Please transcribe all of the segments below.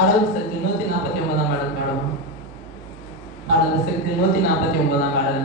பாடல் 149ஆம் பாடல் பாடுவோம். பாடல் 149ஆம் பாடல்.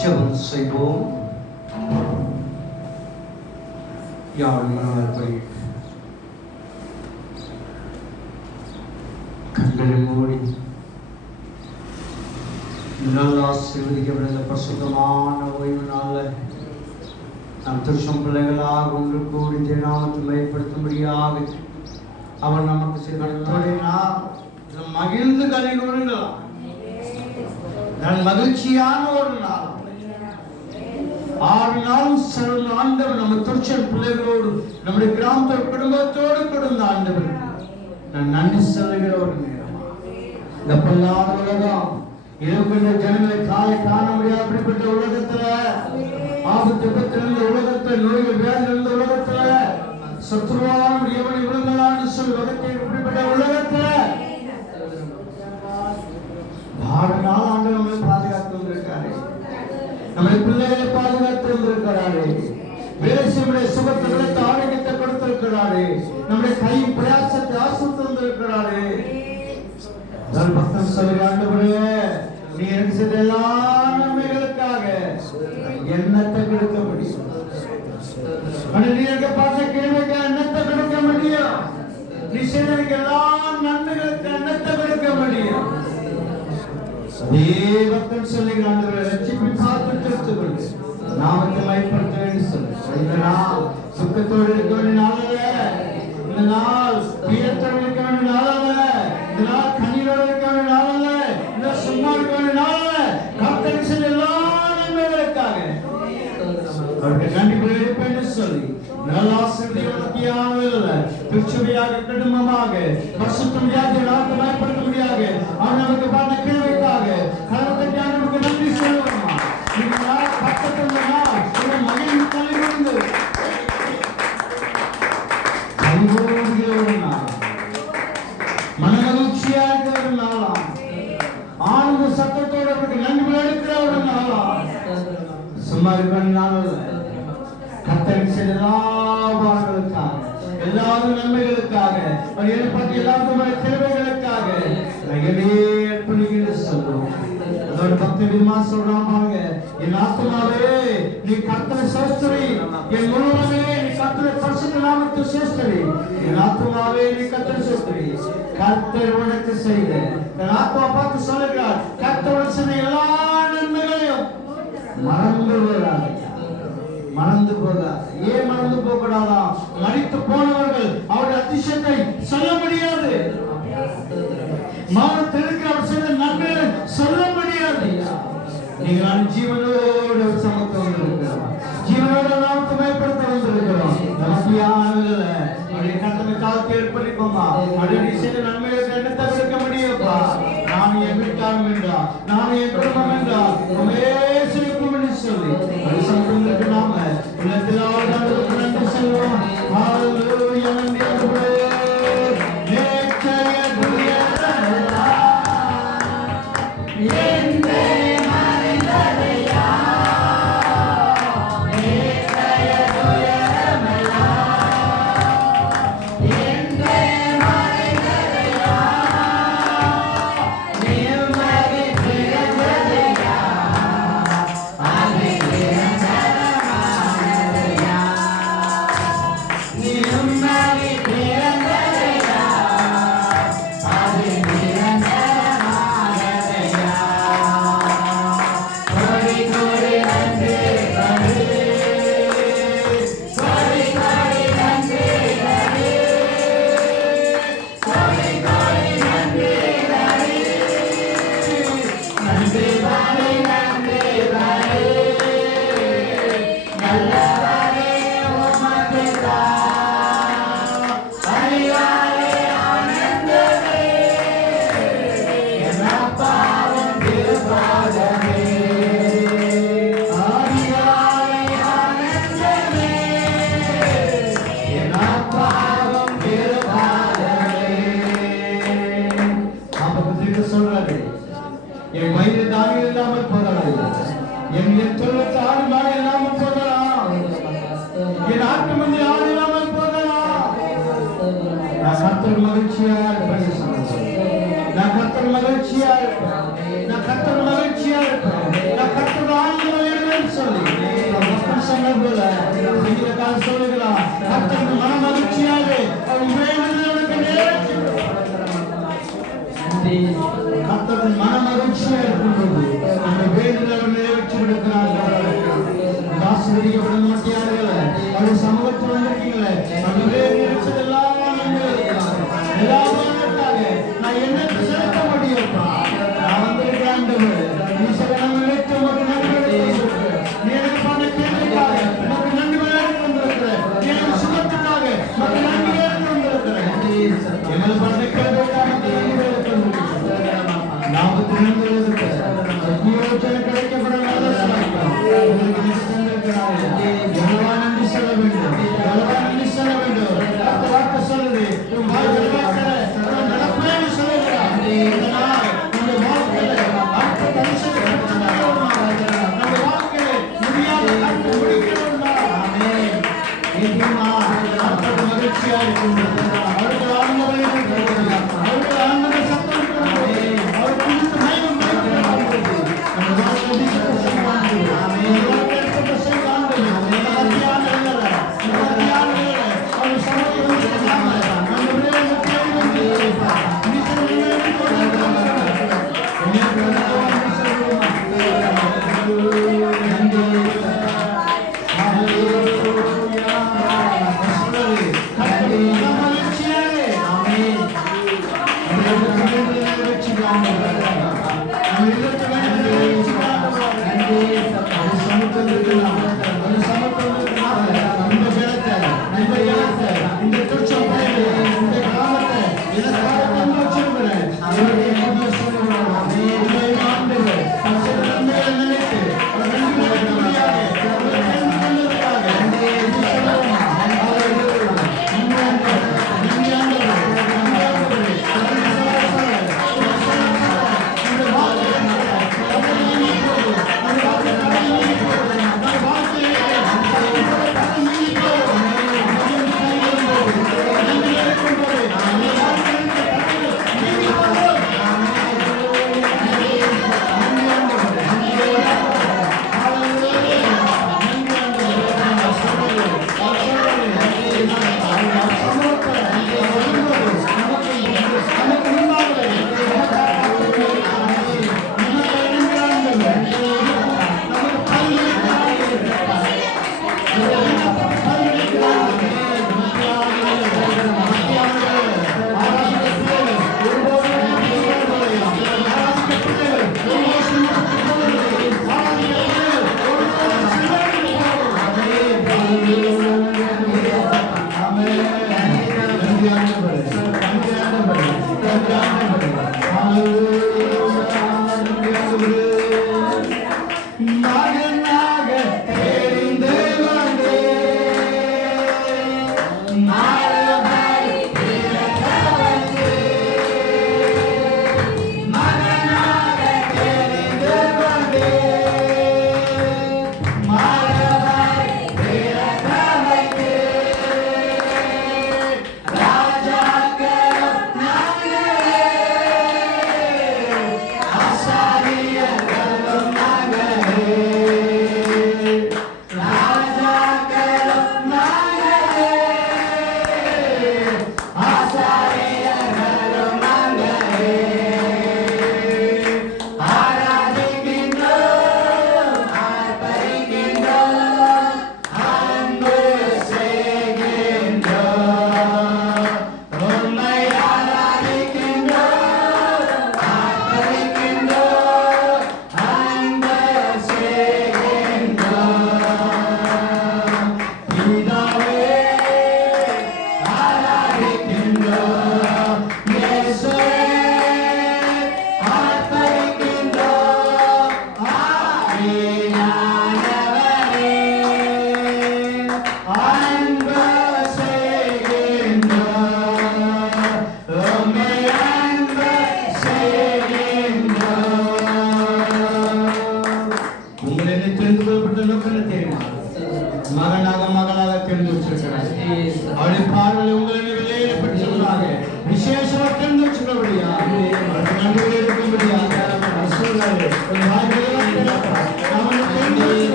ஜெபம் செய்வோம். யாழ் மனவர்படி கண்களை மூடி நல்ல ஆசீர்வதிக்கப்பட்ட பரிசுத்தமான ஓய்வு நாளில் நாம் திருச்சம் பிள்ளைகளாக ஒன்று கூடி நாமத்தை மையப்படுத்தும்படியாக அவர் நமக்கு செய்த மகிழ்ந்து கலை கூறுங்களாம். நான் மகிழ்ச்சியான ஒரு நாள் 6 நாளும் சிறந்த ஆண்டவர் நம்ம திருச்சல் பிள்ளைகளோடு நம்முடைய கிராமத்தோடு குடும்பத்தோடு கொடுத்த ஆண்டவர் நான் நன்றி சொல்லுகிற ஒரு நேரம். இந்த பொல்லாத உலகம் இருக்கின்ற ஜனங்களை காலை காண முடியாது. அப்படிப்பட்ட உலகத்துல ஆபத்து விபத்திலிருந்து உலகத்துல நோய்கள் வியாதிலிருந்து உலகத்துல சத்துருவான எவனை விழுங்கலான்னு சொல்லி உலகத்தை இப்படிப்பட்ட உலகத்துல 6 நாள் ஆண்டு நம்மளை பாதுகாத்து வந்திருக்காரு. நம்முடைய பிள்ளைகளை பாதுகாத்து வந்திருக்கிறாரு. வேலையுடைய சுகத்தை விளைத்த ஆரோக்கியத்தை கொடுத்திருக்கிறாரு. நம்முடைய கை பிரயாசத்தை ஆசிர்வதித்து வந்திருக்கிறாரு. பக்தன் சொல்லுங்க, ஆண்டவரே நீ எனக்கு செய்த எல்லா நன்மைகளுக்காக என்னத்தை கொடுக்க முடியும்? நீ எனக்கு பார்த்த கேள்விக்கு என்னத்தை கொடுக்க முடியும்? நீ செய்த எல்லா நன்மைகளுக்கு என்னத்தை கொடுக்க முடியும்? தேவன் சொல்லுங்க, ஆண்டவரே ரட்சிப்பை பார்த்து தெரிந்துகொண்டு நாமத்தை மையப்படுத்த வேண்டும் சொல்லு. இந்த நாள் சுத்தத்தோடு இருக்க வேண்டிய நாள் அல்ல. இந்த நாள் வீரத்தோடு இருக்க வேண்டிய நாள் அல்ல. இந்த நாள் கண்ணீரோடு இருக்க வேண்டிய நாள் அல்ல. இந்த சும்மா இருக்க வேண்டிய நாள் அல்ல. கர்த்தர் செய்த எல்லா நன்மைகளுக்காக அவருக்கு நன்றி எடுப்பேன் சொல்லி நல்ல ஆசீர்வாதத்தியானவர்கள திருச்சபையாக குடும்பமாக பரிசுத்தமாக நாட்டை மையப்படுத்த முடியாக அவர் நமக்கு பார்த்த கிருபைக்காக கலவத்தை நமக்கு நன்றி சொல்லுவோமா. இந்த நாள் பக்கத்துல நாள் மகிழ்ச்சி தலைவந்து கைகோடுகிற ஒரு நாள், மனமகிழ்ச்சியா இருக்கிற ஒரு நாளாம், ஆனந்த சத்தத்தோடு அவருக்கு நன்றி எடுக்கிற ஒரு நாளாம், சும்மா இருக்கிற நாள் அல்ல. கர்த்தர் செய்த எல்லா பாவங்களுக்காக எல்லா நன்மைகளுக்காக பற்றி எல்லாருடைய தேவைகளுக்காக அர்ப்பணிக்கிற சொல்லுவோம். அதோட பக்தி விதமா சொல்றான் பாருங்க, என் ஆத்மாவே நீ கர்த்தரை சோஸ்தரி, என் முழுவதுமே நீ கர்த்தரை பரிசுத்த நாமத்தை சோஸ்தரி, என் ஆத்மாவே நீ கர்த்தரை சோஸ்தரி. கர்த்தர் உனக்கு செய்த என் ஆத்மா பார்த்து சொல்லுகிறார், கர்த்தர் செய்த எல்லா நன்மைகளையும் மறந்து விடாதே. மறந்து போகாது. ஏன் மறந்து போக கூடாதா? மரித்து போனவர்கள் அவருடைய அதிசயத்தை சொல்ல முடியாது. மரணத்திற்கு அவர் செய்த நன்மைகளை சொல்ல முடியாது. நீங்கள் ஜீவனோடு சமத்துவம் இருக்கிறோம், ஜீவனோடு நாமத்தை மேம்படுத்த வந்திருக்கிறோம். நமக்கு யாரும் அவருடைய கட்டளை காலத்தை ஏற்படுத்திக்கோமா. அவருடைய செய்த நன்மைகளை என்னத்தை கொடுக்க முடியும்ப்பா? நான் என் வீட்டாரும் என்றார், நான் என் குடும்பம் என்றார் சொல்லி பரிசுத்தத்திற்கு நாம உள்ளத்திலாவது நன்றி சொல்வோம். ஹalleluya. நன்றி ஆண்டவரே. நேச்சைய துரியரல்லா என்னே மரிந்ததையா, நேச்சைய துரியரல்லா என்னே மரிந்ததையா, நிம்மதி பிறந்ததையா, என் வயிறு தானே இல்லாமல் போகலாம், என் சொல்லுக்கு ஆடு மாடு இல்லாமல் போகலாம், என் ஆட்டு மந்தி ஆடு இல்லாமல் போகலாம். நான் கர்த்தர் மகிழ்ச்சியா இருப்பேன், நான் கர்த்தர் மகிழ்ச்சியா இருப்பேன், நான் கர்த்தர் மகிழ்ச்சியா இருப்பேன், நான் கர்த்தர் ஆண்டவரே கர்த்தர் மனமகிழ்ச்சியா இருக்கும்போது அந்த வேண்டுதலை நிறைவேற்றி கொடுக்கிறார்கள். ஆசீர்வதிக்கப்படும் மத்தியார்களே, அவருடைய சமூகத்தில் வந்திருக்கீங்களே, அதுவே நினைச்சதெல்லாம் நான் என்ன செலுத்த முடியும்ப்பா? நான் வந்திருக்கேன் ஆண்டவரே. நீ சில நினைத்து உமக்கு நன்மை நீ எனக்கு பண்ண கேள்விக்காக உமக்கு நன்மை வந்திருக்கிறேன். நீ எனக்கு சுகத்துக்காக உமக்கு நன்மை வந்திருக்கிறேன். எங்களை பண்ண கேள்விக்காக நாற்பத்தி ரெண்டு கிடைக்கப்பட நன்றி சொல்ல வேண்டும். நன்றி சொல்ல வேண்டும். வார்த்தை சொல்லுது நடப்பேன்னு சொல்லுகிறார். நம்ம வாழ்க்கையில அடுத்த மனுஷன் நம்ம வாழ்க்கையில முடியாத முடிக்கணும்னா மகிழ்ச்சியா இருக்கும். அவர்கள் ஆண்டவரை அவர்கள் ஆண்டவரை சத்தம் அவர் குறித்து மயம் நம்ம வாழ்க்கை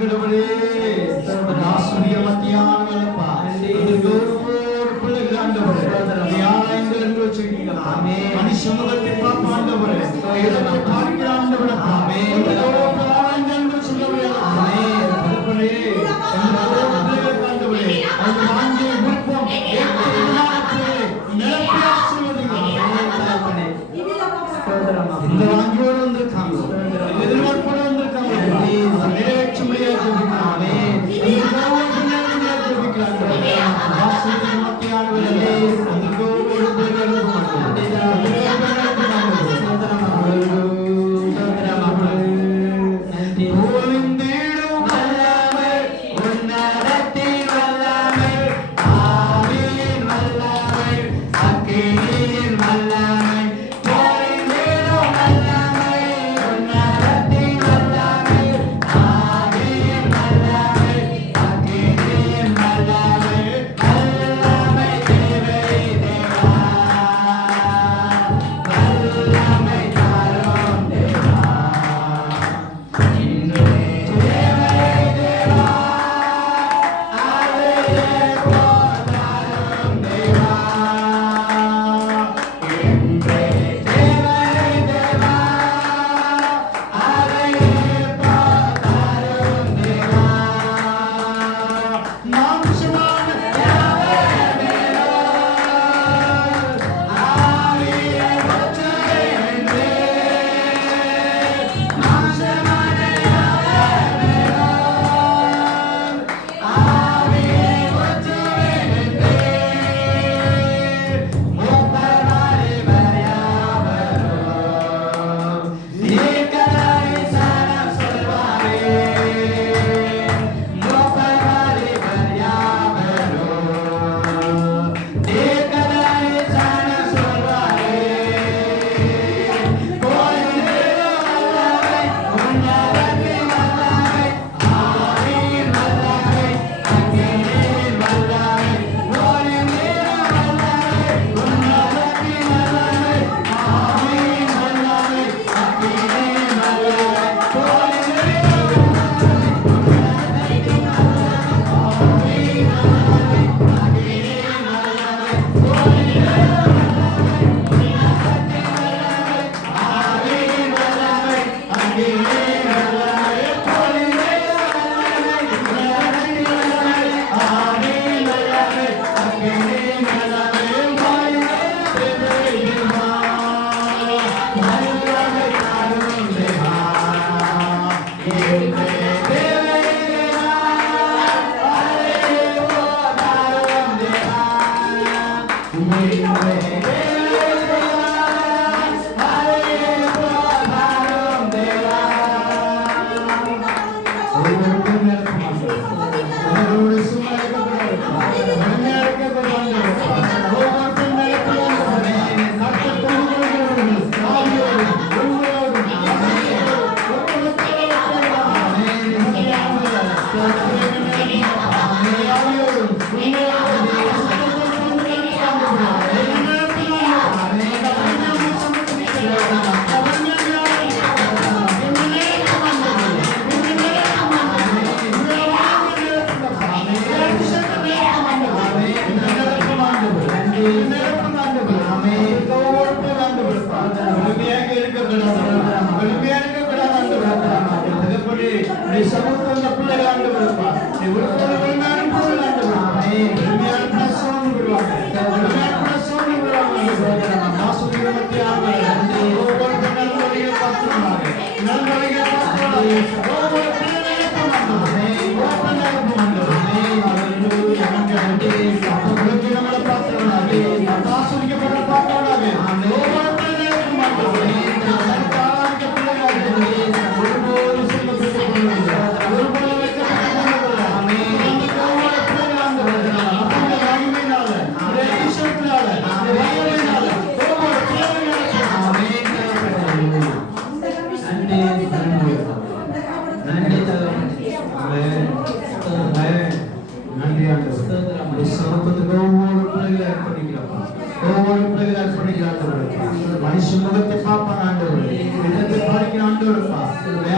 இருக்கிறவரே ஆசிரிய மத்தியான வேலைப்பா ஒவ்வொரு பிள்ளைகள் ஆண்டவரே ஆராய்ந்து என்று வச்சிருக்கீங்களா மனுஷ முகத்தை பார்ப்ப ஆண்டவரே பார்க்கிற ஆண்டவரே ஆராய்ந்து என்று சொல்லவரே ஆண்டவரே ஆண்டவரே அந்த வாங்கிய விருப்பம் இந்த வாங்கியோடு வந்திருக்காங்க எதிர்பார்ப்போடு வந்திருக்காங்க நிறைவேற்ற முடியாது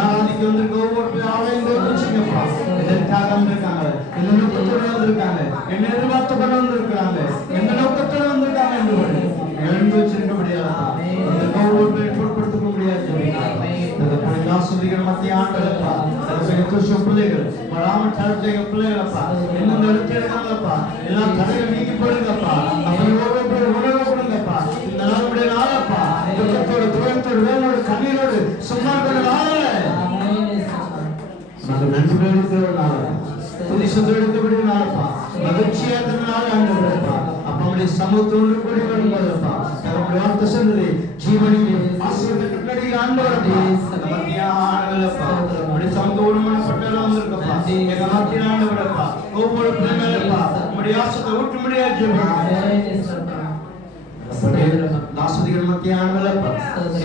ஆராதிக்க வந்திருக்க ஒவ்வொரு ஆலயம் என்ன எதிர்பார்த்து கொண்டு வந்திருக்கிறாங்க, எந்த நோக்கத்தோடு வந்திருக்காங்க என்று எழுந்து வச்சிருக்க முடியாது. அந்த கௌரவத்தை பொருட்படுத்த முடியாது. ஆசிரியர்கள் மத்திய ஆண்டலப்பா பிள்ளைகள் பிள்ளைகளப்பா எந்தெந்த இடத்துல இருக்காங்கப்பா எல்லாம் தடைகள் நீக்கி போடுங்கப்பா. அப்படி உணவு கொடுங்கப்பா. இந்த நாளுடைய நாளப்பா துக்கத்தோடு துயரத்தோடு வேலோடு கண்ணீரோடு சும்மா கொண்ட நாள நாங்கள் நன்றி எடுக்கிற நாள புதிசத்து எடுக்கக்கூடிய நாளப்பா மகிழ்ச்சியா இருக்கிற நாள் ஆண்டவரப்பா. அப்ப நம்முடைய சமூகத்தோடு கூடி வரும்போதப்பா நம்முடைய வார்த்தை சொன்னது ஜீவனிலே ஆசீர்வாதத்தை ஆண்டவரப்பா மத்தியானங்களப்பா நம்முடைய சமூகத்தோடு மனப்பட்டெல்லாம் வந்திருக்கப்பா எங்க மத்திய ஆண்டவரப்பா ஒவ்வொரு பிள்ளைகளப்பா நம்முடைய ஆசத்தை ஊற்ற முடியாது. தாசதிகள் மத்திய ஆண்டவரப்பா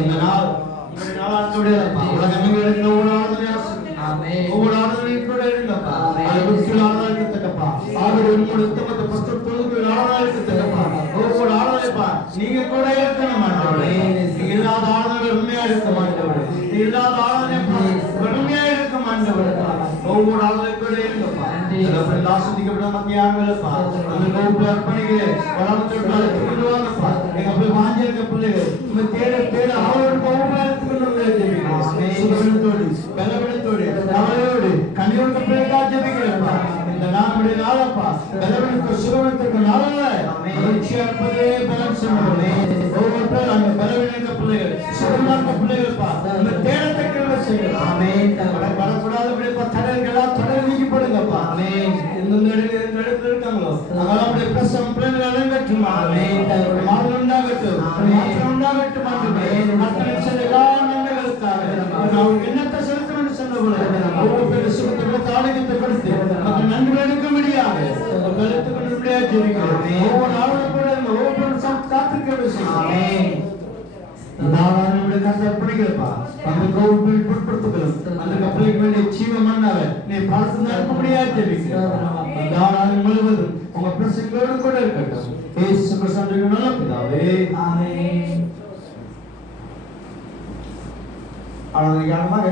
இந்த நாள் உங்களுடைய நாளாண்டவரப்பா உலகம் எடுக்கிற ஒவ்வொரு ஒவ்வொரு ஆளுநரையும் கூட இருங்கப்பா. அதை முக்கிய ஆளுநர் இருக்கத்தக்கப்பா. ஆளுநர் உங்களோட உத்தமத்தை பஸ்து பொழுது ஆளுநர் இருக்கத்தக்கப்பா. ஒவ்வொரு ஆளுநரைப்பா நீங்க கூட இருக்கணும் மாட்டவரே. நீங்க இல்லாத ஆளுநர் உண்மையா இருக்க மாட்டவரே. நீ இல்லாத ஆளுநரைப்பா உண்மையா இருக்க மாட்டவரே. ஒவ்வொரு ஆளுநர் கூட இருங்கப்பா. தாசதிக்கப்பட மத்திய ஆளுநர்ப்பா அந்த கோப்புல அர்ப்பணிக்கிறேன். வளர்ந்துட்டாலே கொண்டு வாங்கப்பா. எங்க போய் வாங்கியிருக்க பிள்ளைகள் நம்ம தேட தேட அவரோட கோபுரத்துக்கு சுகவனத்தோடு பலவனத்தோடு அவரோடு கனியோடு பிள்ளைக்காக ஜெபிக்கிறப்பா. இந்த நாளுடைய நாளப்பா பலவனுக்கு சுகவனத்துக்கு நாளல்ல மகிழ்ச்சியா இருப்பதே பலன் சொன்னவர்களே. ஒவ்வொரு பேர் அந்த பலவீனக்க பிள்ளைகள் சுகவனக்க பிள்ளைகள்ப்பா இந்த தேடத்தை கிருபை செய்யலாம். வரக்கூடாதபடிப்பா தடைகளா தடை நீக்கி போடுங்கப்பா. எந்தெந்த இடத்துல இருக்காங்களோ அதெல்லாம் அப்படியே பிரசவம் பிள்ளைகள் அலங்கட்டுமா. மாறுதல் உண்டாகட்டும் மாற்றம் உண்டாகட்டும். மக்கள் சென்ற எல்லா நன்மைகளுக்காக அவருக்கு என்னத்தை செலுத்தணும் என்று சொன்ன போல ஒவ்வொரு பேர் சுகத்தை தாளிகத்தை கொடுத்து மக்கள் நன்மை எடுக்க முடியாது. கருத்து கொண்டு முடியாது ஜெபிக்கிறோம். ஒவ்வொரு நாளும் கூட ஒவ்வொரு காத்திருக்க விஷயம் நம்முடைய கருத்தை அர்ப்பணிக்கிறப்பா. அந்த கோவில் பொருட்படுத்துகிறோம். அந்த கப்பலுக்கு வேண்டிய ஜீவம் மன்னாவ நீ பார்த்து இருக்க முடியாது ஜெபிக்கிறோம். முழுவதும் உங்க பிரசங்களோடு கூட இருக்கட்டும். இயேசு கிறிஸ்துவின் நல்ல பிதாவே ஆமென். ஆனந்தமாக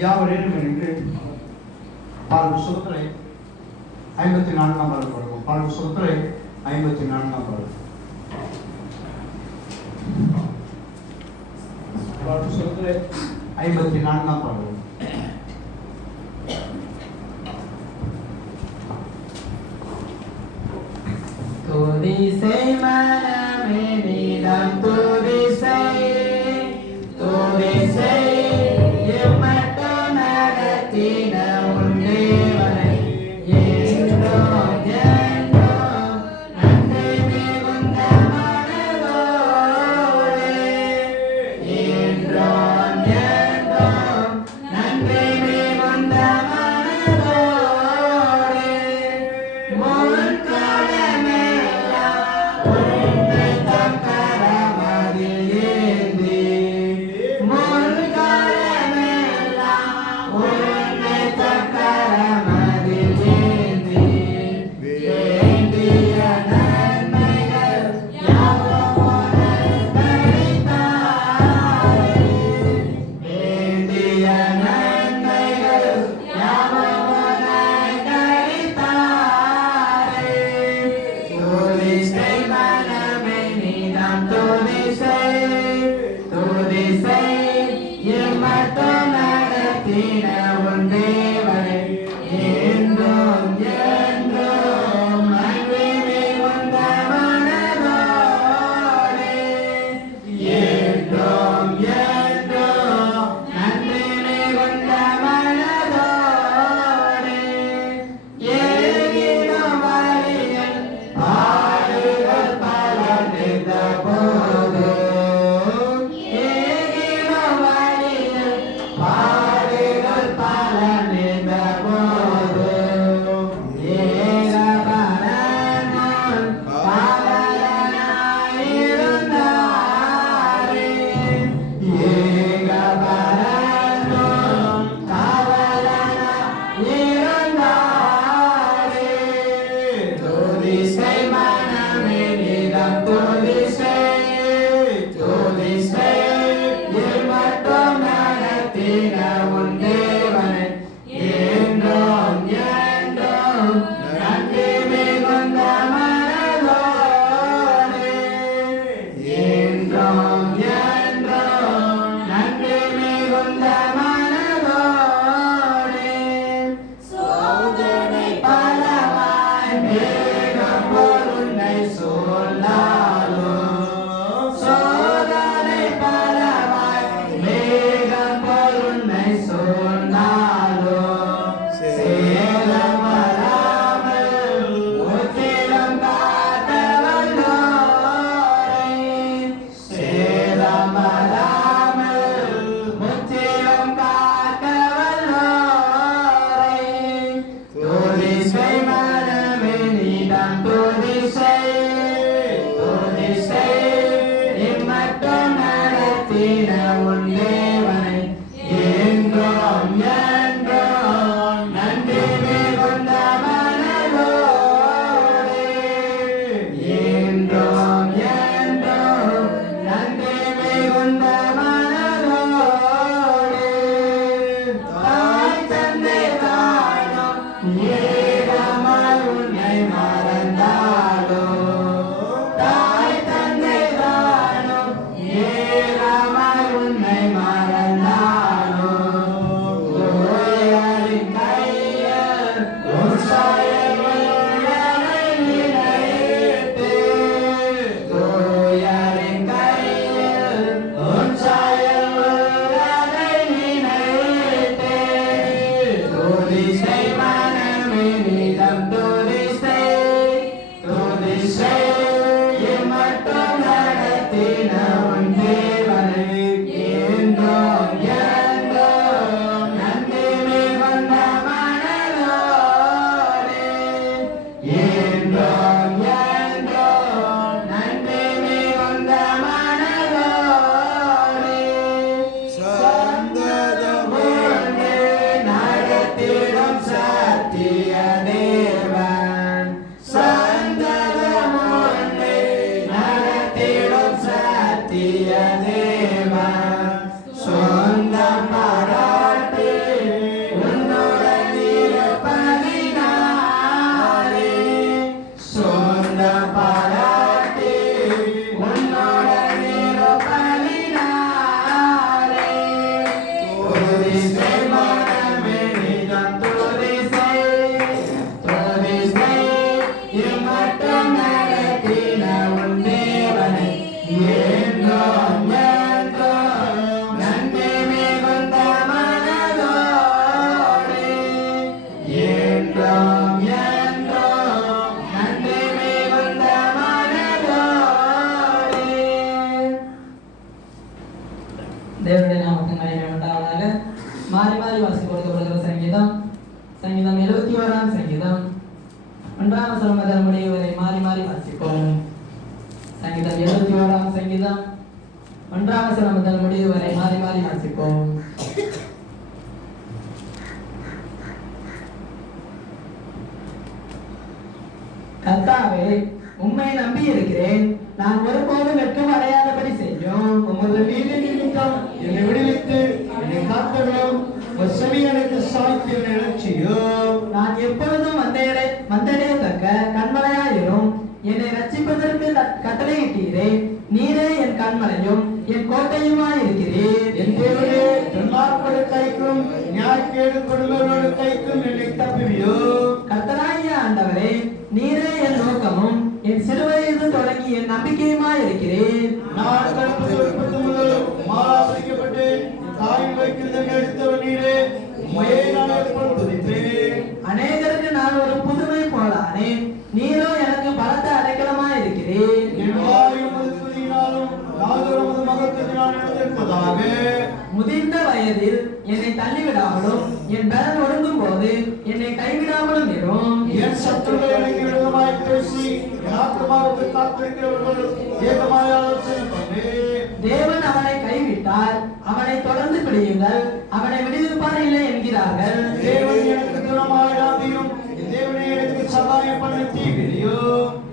யாவரேனும் என்று பால் புத்தகத்திலே 54ஆம் பாடல் படிப்போம். பால் புத்தகத்திலே 54ஆம் பாடல். பால் புத்தகத்திலே 54ஆம் பாடல். துதிசை மனமே நீதான் துதிசை துதிசை எம்மட்டும் நடத்தின உன் தேவனை என்றும் என்றும் நன்றி மிகுந்த மனதோடே என்றும் என்றும் நன்றி மிகுந்த மனதோடே சூழ்ந்தாலும் சோதனை பலவாய் மேகம் போல் உன்னை சூழ்ந்தாலும் சேதம் வராமல் முற்றிலும் காக்க வல்லோரை சேதம் வராமல் முற்றிலும் காக்க வல்லோரை துதிசை மனமே நீதான் துதிசை துதிசை இம்மட்டும் நடத்தின உன் தேவனை என்றும் என்றும் நன்றி மிகுந்த மனதோடு என்றும் என்றும் நன்றி மிகுந்த மனதோடு தாய் தந்தை தானும் ஏகாமல் உன்னை மறந்தாலோ தாய் தந்தை தானும் ஏகாமல் உன்னை மறந்தாலோ தோயரின் கையில் உன் சாயல் உள்ளதை நினைத்து தோயரின் கையில் உன் சாயல் உள்ளதை நினைத்து துதிசை மனமே நீதம் துதிசை துதிசை இம்மட்டும் நடத்தின உன் தேவனை என்றும் என்றும் நன்றி மிகுந்த மனதோடு என்றும் என்றும் நன்றி மிகுந்த மனதோடு சந்ததமுண்டு நடத்திடும் சத்திய தேவன் சந்ததமுண்டு நடத்திடும் சத்திய தேவன் சொந்தம் பாராட்டி உன்னுடன் இருப்பதினாலே சொந்தம் பாராட்டி உன்னுடன் இருப்பதினாலே துதிசை மனமே நீதான் துதிசை துதிசை இம்மட்டும் நடத்தின உன் தேவனை என்றும் என்றும் நன்றி மிகுந்த மனதோடு என்றும் என்றும் நன்றி மிகுந்த மனதோடு. தேவனுடைய நாமத்தின் மகிமை உண்டாவதாக. மாறி மாறி வாசி கொடுக்கப்படுகிற சங்கீதம் சங்கீதம் 71 சங்கீதம் 1 வசனம் முதல் முடிவு வரை மாறி மாறி வாசிப்போம். சங்கீதம் 71 சங்கீதம் 1 வசனம் முதல் முடிவு வரை மாறி மாறி வாசிப்போம். கர்த்தாவே, உம்மை நம்பி இருக்கிறேன். நான் ஒருபோதும் வெட்கம் அடையாதபடி செய்யும். உமது நீதி நிமித்தம் என்னை விடுவித்து என்னை காத்தவரும் செவி எனக்கு சாய்த்து என்னை ரட்சியும். நான் எப்பொழுதும் வந்தடையத்தக்க கண்மலையாயிரும். என்னை ரட்சிப்பதற்கு கட்டளையிட்டீரே. நீரே என் கண்மலையும் என் கோட்டையுமாய் இருக்கிறீர். என் தேவனே, துன்மார்க்கருக்கைக்கும் நியாயக்கேடு கொடுமைகளுக்கைக்கும் என்னை தப்புவியும். கர்த்தராகிய ஆண்டவரே, நீரே என் நோக்கமும் என் சிறுவயது தொடங்கி என் நம்பிக்கையுமாய் இருக்கிறீர். நான் கற்பது முதல் மாறாசிக்கப்பட்டு தாயின் வைக்கிறதை எடுத்தவர் நீரே. உம்மையே நான் எப்பொழுது துதிப்பேன். அநேகருக்கு நான் ஒரு புதுமை போலானேன். நீரோ எனக்கு பலத்த அடைக்கலமாய் இருக்கிறீர். என் வாய் உமது துதியினாலும் நாதர் உமது மகத்துவத்தினால் நடந்திருப்பதாக. முதிர்ந்த வயதில் என்னை தள்ளிவிடாமலும் என் பலன் ஒடுங்கும் போது என்னை கைவிடாமலும் இரும். என் சத்துருக்கள் எனக்கு விரோதமாய் பேசி என் ஆத்மாவுக்கு காத்திருக்கிறவர்கள் ஏகமாய் ஆலோசனை பண்ணி தேவன் அவனை கைவிட்டார், அவனை தொடர்ந்து பிடியுங்கள், அவனை விடுவிப்பார் இல்லை என்கிறார்கள். தேவன் எனக்கு துணமாயிராதையும் என் தேவனே எனக்கு சகாயம் பண்ண தீவிரியோ.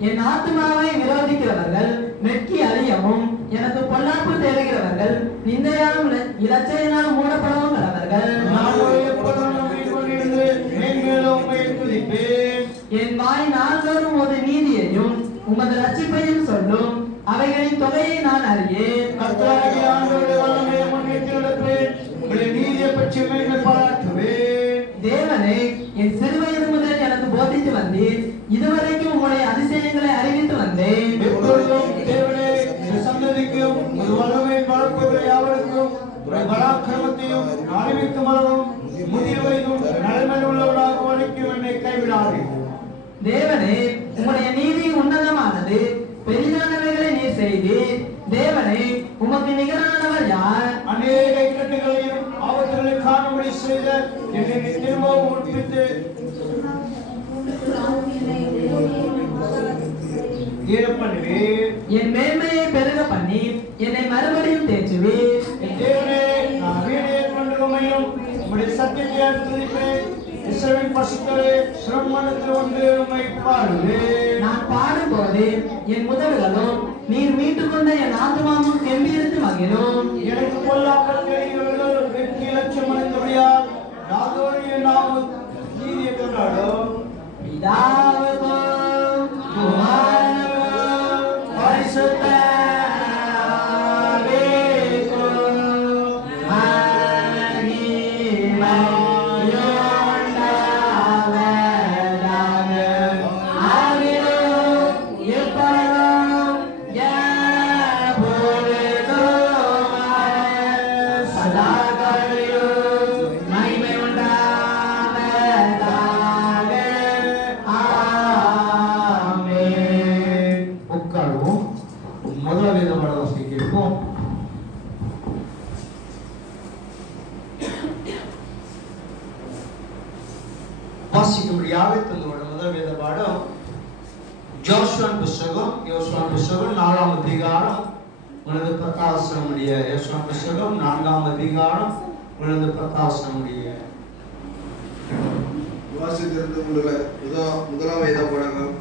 என் ஆத்துமாவை விரோதிக்கிறவர்கள் வெட்கி அழியவும் எனக்கு பொல்லாப்பு தேடுகிறவர்கள் நிந்தையாலும் இலச்சையினால் மூடப்படவும் கடவர்கள். நான் எப்பொழுதும் நம்பிக்கை கொண்டிருந்து மேன்மேலும் உம்மை துதிப்பேன். என் வாய் நாள்தோறும் ஒரு நீதியையும் உமது ரட்சிப்பையும் சொல்லும். அவைகளின் தொகையை நான் அறியேன். கர்த்தராகிய ஆண்டவருடைய வல்லமையை முன்னிட்டு நடப்பேன். உம்முடைய நீதியை பற்றி மேன்மை பாராட்டுவேன். தேவனே, என் சிறுவயது முதல் எனக்கு போதித்து வந்தீர். இதுவரைக்கும் உம்முடைய அதிசயங்களை அறிவித்து வந்தீர். வந்தேன். எப்பொழுதும் தேவனே இந்த சந்ததிக்கும் ஒரு வல்லமை வளர்ப்புகளை யாவருக்கும் ஒரு பராக்கிரமத்தையும் அறிவிக்கும் அளவும் முதிய வயதும் நலமன் உள்ளவராக வரைக்கும் என்னை கைவிடாதே. தேவனே, உம்முடைய நீதி உன்னதமானது, பெரிதானவைகளை நீர் செய்து. தேவனே, உமக்கு நிகரானவர் யார்? அநேக இக்கட்டுகளையும் ஆபத்துகளை காணும்படி செய்த என்னை திரும்பவும் உட்பித்து ஈடுபண்ணுவீர். என் மேன்மையை பெருக பண்ணி என்னை மறுபடியும் தேற்றுவீர். என் தேவனே, நான் வீணையை கொண்டு உம்மையும் உம்முடைய சத்தியத்தை துதிப்பேன். இஸ்ரவேலின் பரிசுத்தரே, சிரமத்தில் வந்து உம்மை பாடுவேன். நான் பாடும்போது என் முதல்களும் நீர் மீட்டுக் கொண்ட என் ஆத்மாவும் கெம்பீரித்து மகிழும். எனக்கு பொல்லாமல் தெரிகிறவர்கள் வெற்றி லட்சம் அடைந்தபடியால் நாதோடைய நாமம் நீதியை கொண்டாடும். பிதாவுக்கும் குமாரனுக்கும் பரிசுத்த ஆவிக்கும் மகிமை வாசிக்கும்படியாக தந்தோட முதல் வேத பாடம் யோசுவாவின் புஸ்தகம் 4ஆம் அதிகாரம் உனது பிரகாசமுடைய யோசுவா புஸ்தகம் 4ஆம் அதிகாரம் உனது பிரகாசமுடைய வாசித்திருந்த முதலாம் வேத பாடம்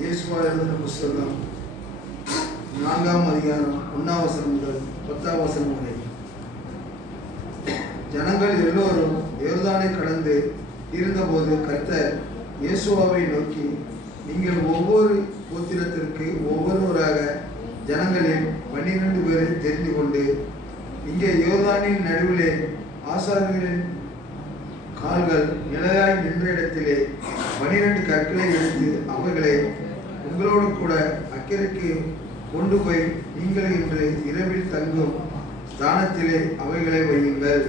இயேசுவா எழுதின புஸ்தகம் 4ஆம் அதிகாரம் 1ஆம் வசனம் முதல் 10ஆம் வசனம் வரை. ஜனங்கள் எல்லோரும் யோர்தானை கடந்து இருந்தபோது கர்த்தர் இயேசுவாவை நோக்கி, நீங்கள் ஒவ்வொரு கோத்திரத்திற்கு ஒவ்வொருவராக ஜனங்களில் 12 பேரை தெரிந்து கொண்டு இங்கே யோர்தானின் நடுவிலே ஆசாரியர்களின் கால்கள் நிலையாய் நின்ற இடத்திலே 12 கற்களை எடுத்து அவைகளை உங்களோடு கூட அக்கறைக்கு கொண்டு போய் நீங்கள் இன்று இரவில் தங்கும் ஸ்தானத்திலே அவைகளை வையுங்கள்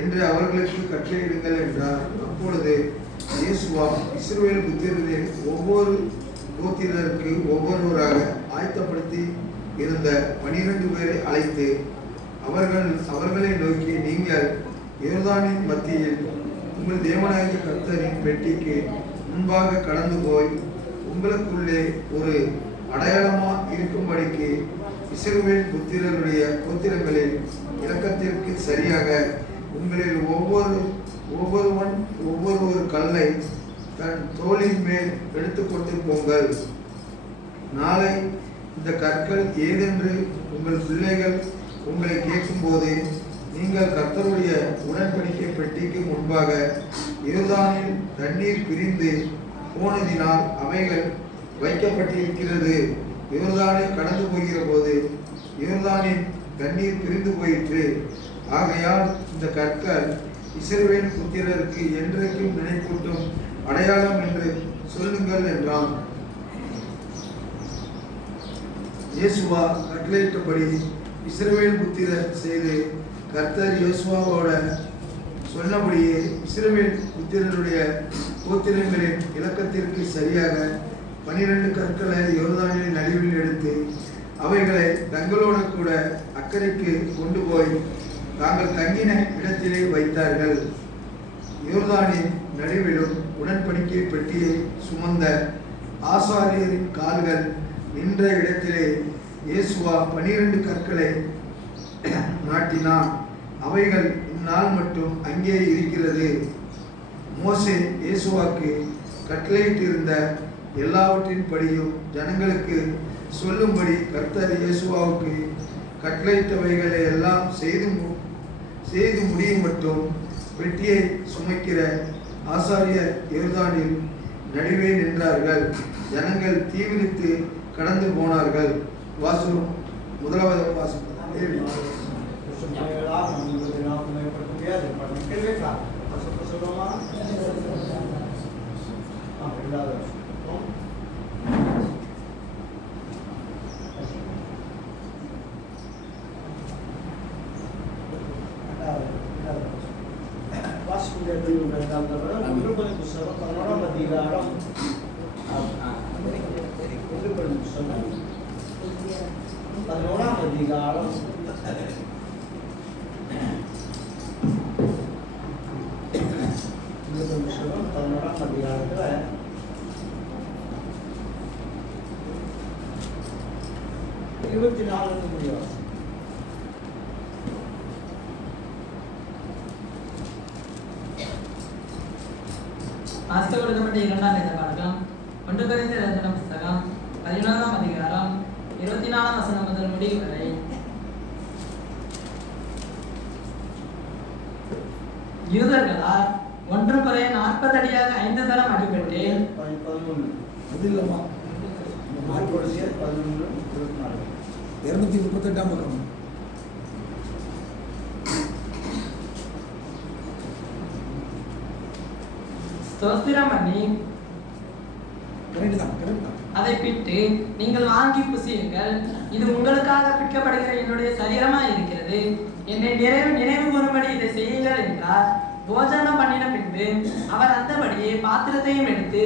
என்று அவர்களுக்கு கட்டளையிடுங்கள் என்றார். அப்பொழுது இயேசுவா இஸ்ரவேல் புத்திரரில் ஒவ்வொரு கோத்திரருக்கு ஒவ்வொருவராக ஆயத்தப்படுத்தி இருந்த 12 பேரை அழைத்து அவர்களை நோக்கி, நீங்கள் யோர்தானின் மத்தியில் உங்கள் தேவனாகிய கர்த்தரின் பெட்டிக்கு முன்பாக கடந்து போய் உங்களுக்குள்ளே ஒரு அடையாளமா இருக்கும்படிக்கு இஸ்ரவேல் புத்திரருடைய கோத்திரங்களில் இலக்கத்திற்கு சரியாக உங்களில் ஒவ்வொரு கல்லை தன் தோளின் மேல் எடுத்துக்கொண்டு போங்கள். நாளை இந்த கற்கள் ஏதென்று உங்கள் பிள்ளைகள் உங்களை கேட்கும்போது நீங்கள் கர்த்தருடைய உடன்படிக்கை பெட்டிக்கு முன்பாக யோர்தானில் தண்ணீர் பிரிந்து போனதினால் அவைகள் வைக்கப்பட்டிருக்கிறது. யோர்தானை கடந்து போகிற போது யோர்தானின் தண்ணீர் பிரிந்து போயிற்று. ஆகையால் இந்த கற்கள் இஸ்ரவேல் புத்திரருக்கு என்றைக்கும் நினைப்பூட்டும் அடையாளம் என்று சொல்லுங்கள் என்றான். இயேசுவா கட்டளையிட்டபடி இஸ்ரவேல் புத்திரர் செய்து கர்த்தர் யோசுவாவோட சொன்னபடியே இஸ்ரவேல் புத்திரருடைய கோத்திரங்களின் இலக்கத்திற்கு சரியாக 12 கற்களை யோர்தானின் நடுவில் எடுத்து அவைகளை தங்களோடு கூட அக்கறைக்கு கொண்டு போய் தாங்கள் தங்கின இடத்திலே வைத்தார்கள். யோர்தானின் நடுவிலும் உடன்படிக்கை பெட்டியை சுமந்த ஆசாரியரின் கால்கள் நின்ற இடத்திலே இயேசுவா 12 கற்களை நாட்டினான். அவைகள் இந்நாள் மட்டும் அங்கே இருக்கிறது. மோசே இயேசுவாக்கு கட்டளையிட்டிருந்த எல்லாவற்றின் படியும் ஜனங்களுக்கு சொல்லும்படி கர்த்தர் இயேசுவாவுக்கு கட்டளையிட்டவைகளை எல்லாம் செய்து முடியும் மட்டும் பெட்டியை சுமக்கிற ஆசாரியர் யோர்தானில் நடுவே நின்றார்கள். ஜனங்கள் தீவிரித்து கடந்து போனார்கள். வாசகம் முதலாவது வாசகம். திருப்பதி புஸ்தகம் 11ஆம் அதிகாரம் 11ஆம் அதிகாரம் 11ஆம் அதிகாரத்துல 24 முடியும். ஆஸ்க கொடுக்கப்பட்ட 2ஆம் வேத பாடகம் 1 கொரிந்தியர் எழுதின புத்தகம் 11ஆம் அதிகாரம் 24ஆம் வசனம் முதல் முடிவு வரை. யூதர்களால் 1 குறை 40 அடியாக 5 தரம் அடிபட்டு 11 அது இல்லமா மார்க்கோசியர் 11:24 238ஆம் பக்கம். ஸ்தோத்திரம் பண்ணி அதை பிட்டு நீங்கள் வாங்கி புசியுங்கள், இது உங்களுக்காக பிற்கப்படுகிற என்னுடைய சரீரமாய் இருக்கிறது, என்னை நினைவு கூறும்படி இதை செய்யுங்கள் என்றார். போஜனம் பண்ணின பின்பு அவர் அந்தபடியே பாத்திரத்தையும் எடுத்து,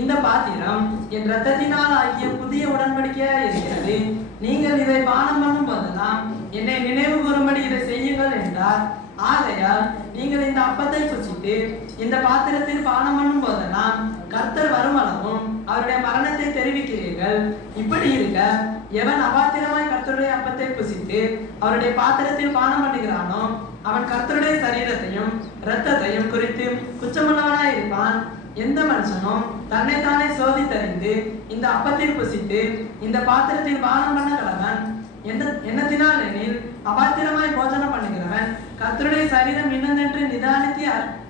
இந்த பாத்திரம் என் இரத்தத்தினால் ஆகிய புதிய உடன்படிக்கையாய் இருக்கிறது, நீங்கள் இதை பானம் பண்ணும் போதெல்லாம் என்னை நினைவு கூறும்படி இதை செய்யுங்கள் என்றார். ஆகையால் நீங்கள் இந்த அப்பத்தை புசித்து இந்த பாத்திரத்தில் பானம் பண்ணும் போதெல்லாம் கர்த்தர் வருமளவும் அவருடைய மரணத்தை தெரிவிக்கிறீர்கள். இப்படி இருக்க எவன் அபாத்திரமாய் கர்த்தருடைய அப்பத்தை புசித்து அவருடைய பாத்திரத்தில் பானம் பண்ணுகிறானோ அவன் கர்த்தருடைய சரீரத்தையும் இரத்தத்தையும் குறித்து குற்றமுள்ளவனாய் இருப்பான். எந்த மனுஷனும் தன்னைத்தானே சோதித்தறிந்து இந்த அப்பத்தில் புசித்து இந்த பாத்திரத்தில் பானம் பண்ண கடவன். எண்ணத்தினால் எனில் அபாத்திரமாய் போஜனம் பண்ணுகிறவன் கர்த்தருடைய சரீரம் இன்னதென்று நிதானித்து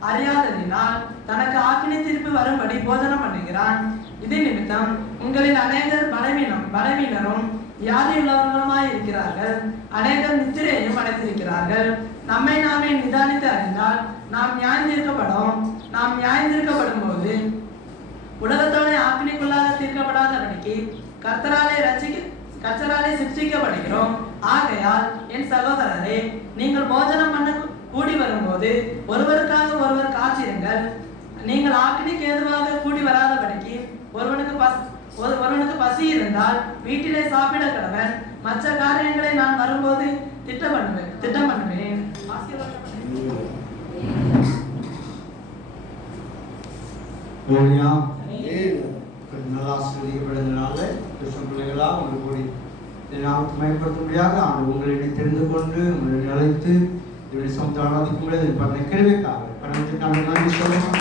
அறியாததினால் தனக்கு ஆக்கினை தீர்ப்பு வரும்படி போஜனம் பண்ணுகிறான். இது நிமித்தம் உங்களில் அநேகர் பலவீனரும் வியாதியுள்ளவர்களுமாய் இருக்கிறார்கள், அநேகர் நித்திரையையும் அடைந்திருக்கிறார்கள். நம்மை நாமே நிதானித்து அறிந்தால் நாம் நியாயந்திருக்கப்படும் போது உலகத்தோட ஆக்கினைக்குள்ளாக தீர்க்கப்படாதபடிக்கு கர்த்தராலே சிக்ஷிக்கப்படுகிறோம். ஆகையால் என் சகோதரரே, நீங்கள் போஜனம் பண்ண கூடி வரும்போது ஒருவருக்காக ஒருவர் காத்திருங்கள். நீங்கள் ஆக்கினைக்கு ஏதுவாக கூடி வராதபடிக்கு ஒருவனுக்கு பசி இருந்தால் வீட்டிலே சாப்பிட கடவன். மற்ற காரியங்களை நான் வரும்போது திட்டம் பண்ணுவேன். நல்லா ஆசீர்வதிக்கப்படுறதுனால கிறிஸ்தவ பிள்ளைகளா உங்களுக்கு கூடி நாமத்தை மயப்படுத்தும்படியாக ஆண்டு உங்களை தெரிந்து கொண்டு உங்களை அழைத்து இப்படி சமத்தை ஆராதிக்கும் பொழுது பண்ண கிருபைக்காக பணத்துக்கான நன்றி சொல்லணும்.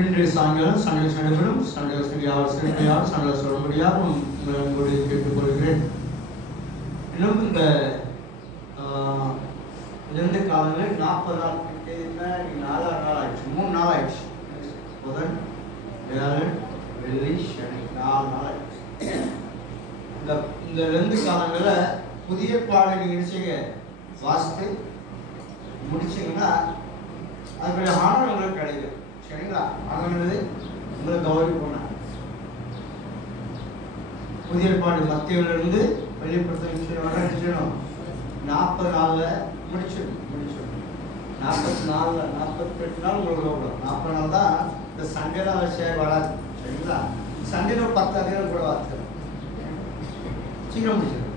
இன்று சாயங்காலம் சண்டை நடைபெறும். சண்டை சொல்லும்படியாக உங்களை கேட்டுக்கொள்கிறேன். இன்னும் இந்த 2 காலங்கள் 40 நாள் 4 நாள் ஆயிடுச்சு, 3 நாள் ஆயிடுச்சு. புதன், வியாழன், வெள்ளி, சனி 4 நாள் ஆயிடுச்சு. இந்த 2 காலங்களில் புதிய பாடல் நிகழ்ச்சியை வாசித்து முடிச்சிங்கன்னா அதுக்குரிய ஆணவம் உங்களுக்கு கிடைக்கும். சரிங்களா? ஆனது உங்களை கௌரவி போனாங்க. புதிய பாடு மத்தியிலிருந்து வெளிப்படுத்த வர நிச்சயம் 40 நாளில் முடிச்சிடும். 44 48 நாள் உங்களுக்கு கூடும். 40 நாள் தான் இந்த சண்டேல அவசியம் வராது. சரிங்களா? சண்டேல 10 அதிகாரம் கூட வாசிக்கிறோம், சீக்கிரம் முடிச்சிடும்.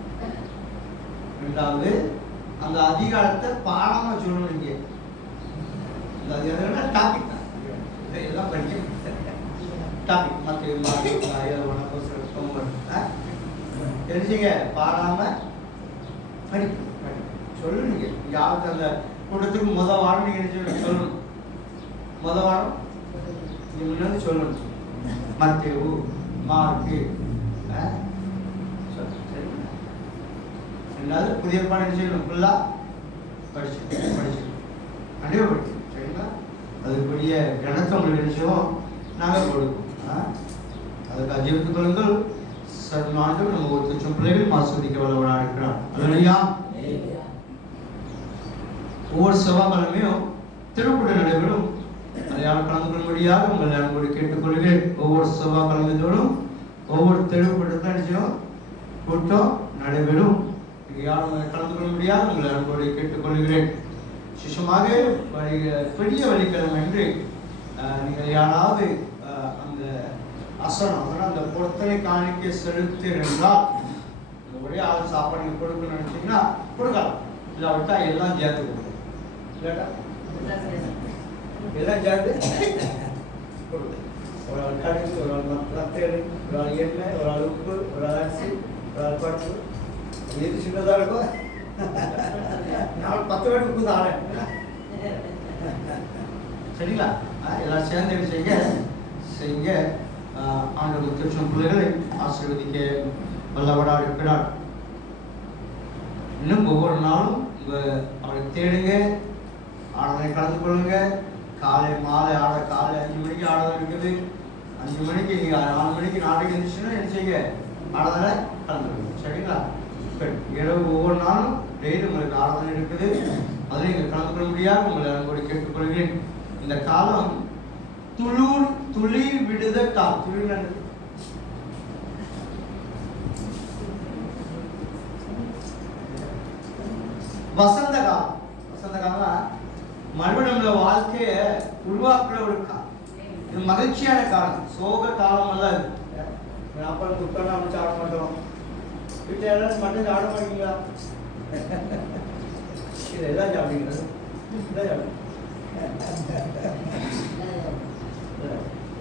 2வது அந்த அதிகாரத்தை பாடமா சொல்லணும். இங்கே இந்த அதிகாரம் டாபிக் தான், எல்லாம் படிக்க டாபிக் மற்ற தெரிஞ்சுங்க. பாடாம படிக்கணும். சொல்லுங்க. யாருக்கு அந்த கூட்டத்துக்கு வாரம் நீங்க சொல்லணும். வாரம் நீங்க முன்னாடி சொல்லணும். மத்தேயு, மார்க்கு, ரெண்டாவது புதிய பாடம் செய்யணும். ஃபுல்லா படிச்சு கண்டிப்பாக படிச்சு. சரிங்களா? அதுக்குரிய கணத்தை உங்களுக்கு நிச்சயம் நாங்கள் கொடுப்போம். அதுக்கு ஜீவித்துக் கொள்ளுங்கள். சர்மாண்டு நம்ம ஒரு லட்சம் பிள்ளைகள் ஆஸ்வதிக்க வல்லவராக இருக்கிறார். அல்லேலூயா. ஒவ்வொரு செவ்வாய்க்கிழமையும் திருக்கூட்டம் நடைபெறும். அதையால் கலந்து கொள்ளும்படியாக உங்களை அன்போடு கேட்டுக்கொள்கிறேன். ஒவ்வொரு செவ்வாய்க்கிழமையோடும் ஒவ்வொரு தெருக்கூட்டத்தான் கூட்டம் நடைபெறும். யாரும் கலந்து கொள்ள முடியாது உங்களை அன்போடு கேட்டுக்கொள்கிறேன். விசேஷமாக பெரிய வெள்ளிக்கிழமை என்று நீங்கள் யாராவது அந்த அசனம் அந்த பொருத்தனை காணிக்கை செலுத்திருந்தால் ஒரே ஆள் சாப்பாடு நீங்கள் கொடுக்கணும்னு நினைச்சீங்கன்னா கொடுக்கலாம். இல்லாவிட்டா எல்லாம் சேர்த்து கொடுக்கணும். இல்லாட்டா எல்லாம் சேர்த்து கொடுக்கணும். ஒரு ஆள் கடுகு, ஒரு ஆள் ரத்தேடு, ஒரு ஆள் எண்ணெய், ஒரு ஆள் உப்பு, ஒரு ஆள் அரிசி, ஒரு ஆள் பருப்பு. எது சின்னதாக இருக்கும் நான் 10 பேருக்கு உப்பு தான் ஆறேன். சரிங்களா? எல்லாம் சேர்ந்து செய்யுங்க. ஆண்டவர் திருச்சம் பிள்ளைகளை ஆசீர்வதிக்க வல்லவராக இருக்கிறார். இன்னும் ஒவ்வொரு நாளும் அவரை தேடுங்க, ஆராதனை கலந்து கொள்ளுங்க. காலை மாலை காலை 5 மணிக்கு ஆராதனை இருக்குது. 5 மணிக்கு நீங்கள் 4 மணிக்கு நாளைக்கு இருந்துச்சுன்னா என்ன செய்யுங்க, ஆராதனை கலந்து கொள்ளுங்க. சரிங்களா? இரவு ஒவ்வொரு நாளும் டெய்லி உங்களுக்கு ஆராதனை இருக்குது. அதில் நீங்கள் கலந்து கொள்ள முடியாது உங்களை அன்போடு கேட்டுக்கொள்கிறேன். இந்த காலம் துளிர் விடுத காலம். துளிர் வசந்த காலம். வசந்த காலம் மறுபடியும் நம்மள வாழ்க்கையை உருவாக்குற ஒரு காலம். இது மகிழ்ச்சியான காலம், சோக காலம் அல்ல. அப்புறம் துக்கம் அமைச்சு ஆட மாட்டோம். வீட்டில் எல்லாரும் மட்டும் ஆட மாட்டீங்களா? இது எல்லாம் சாப்பிட்டீங்களா?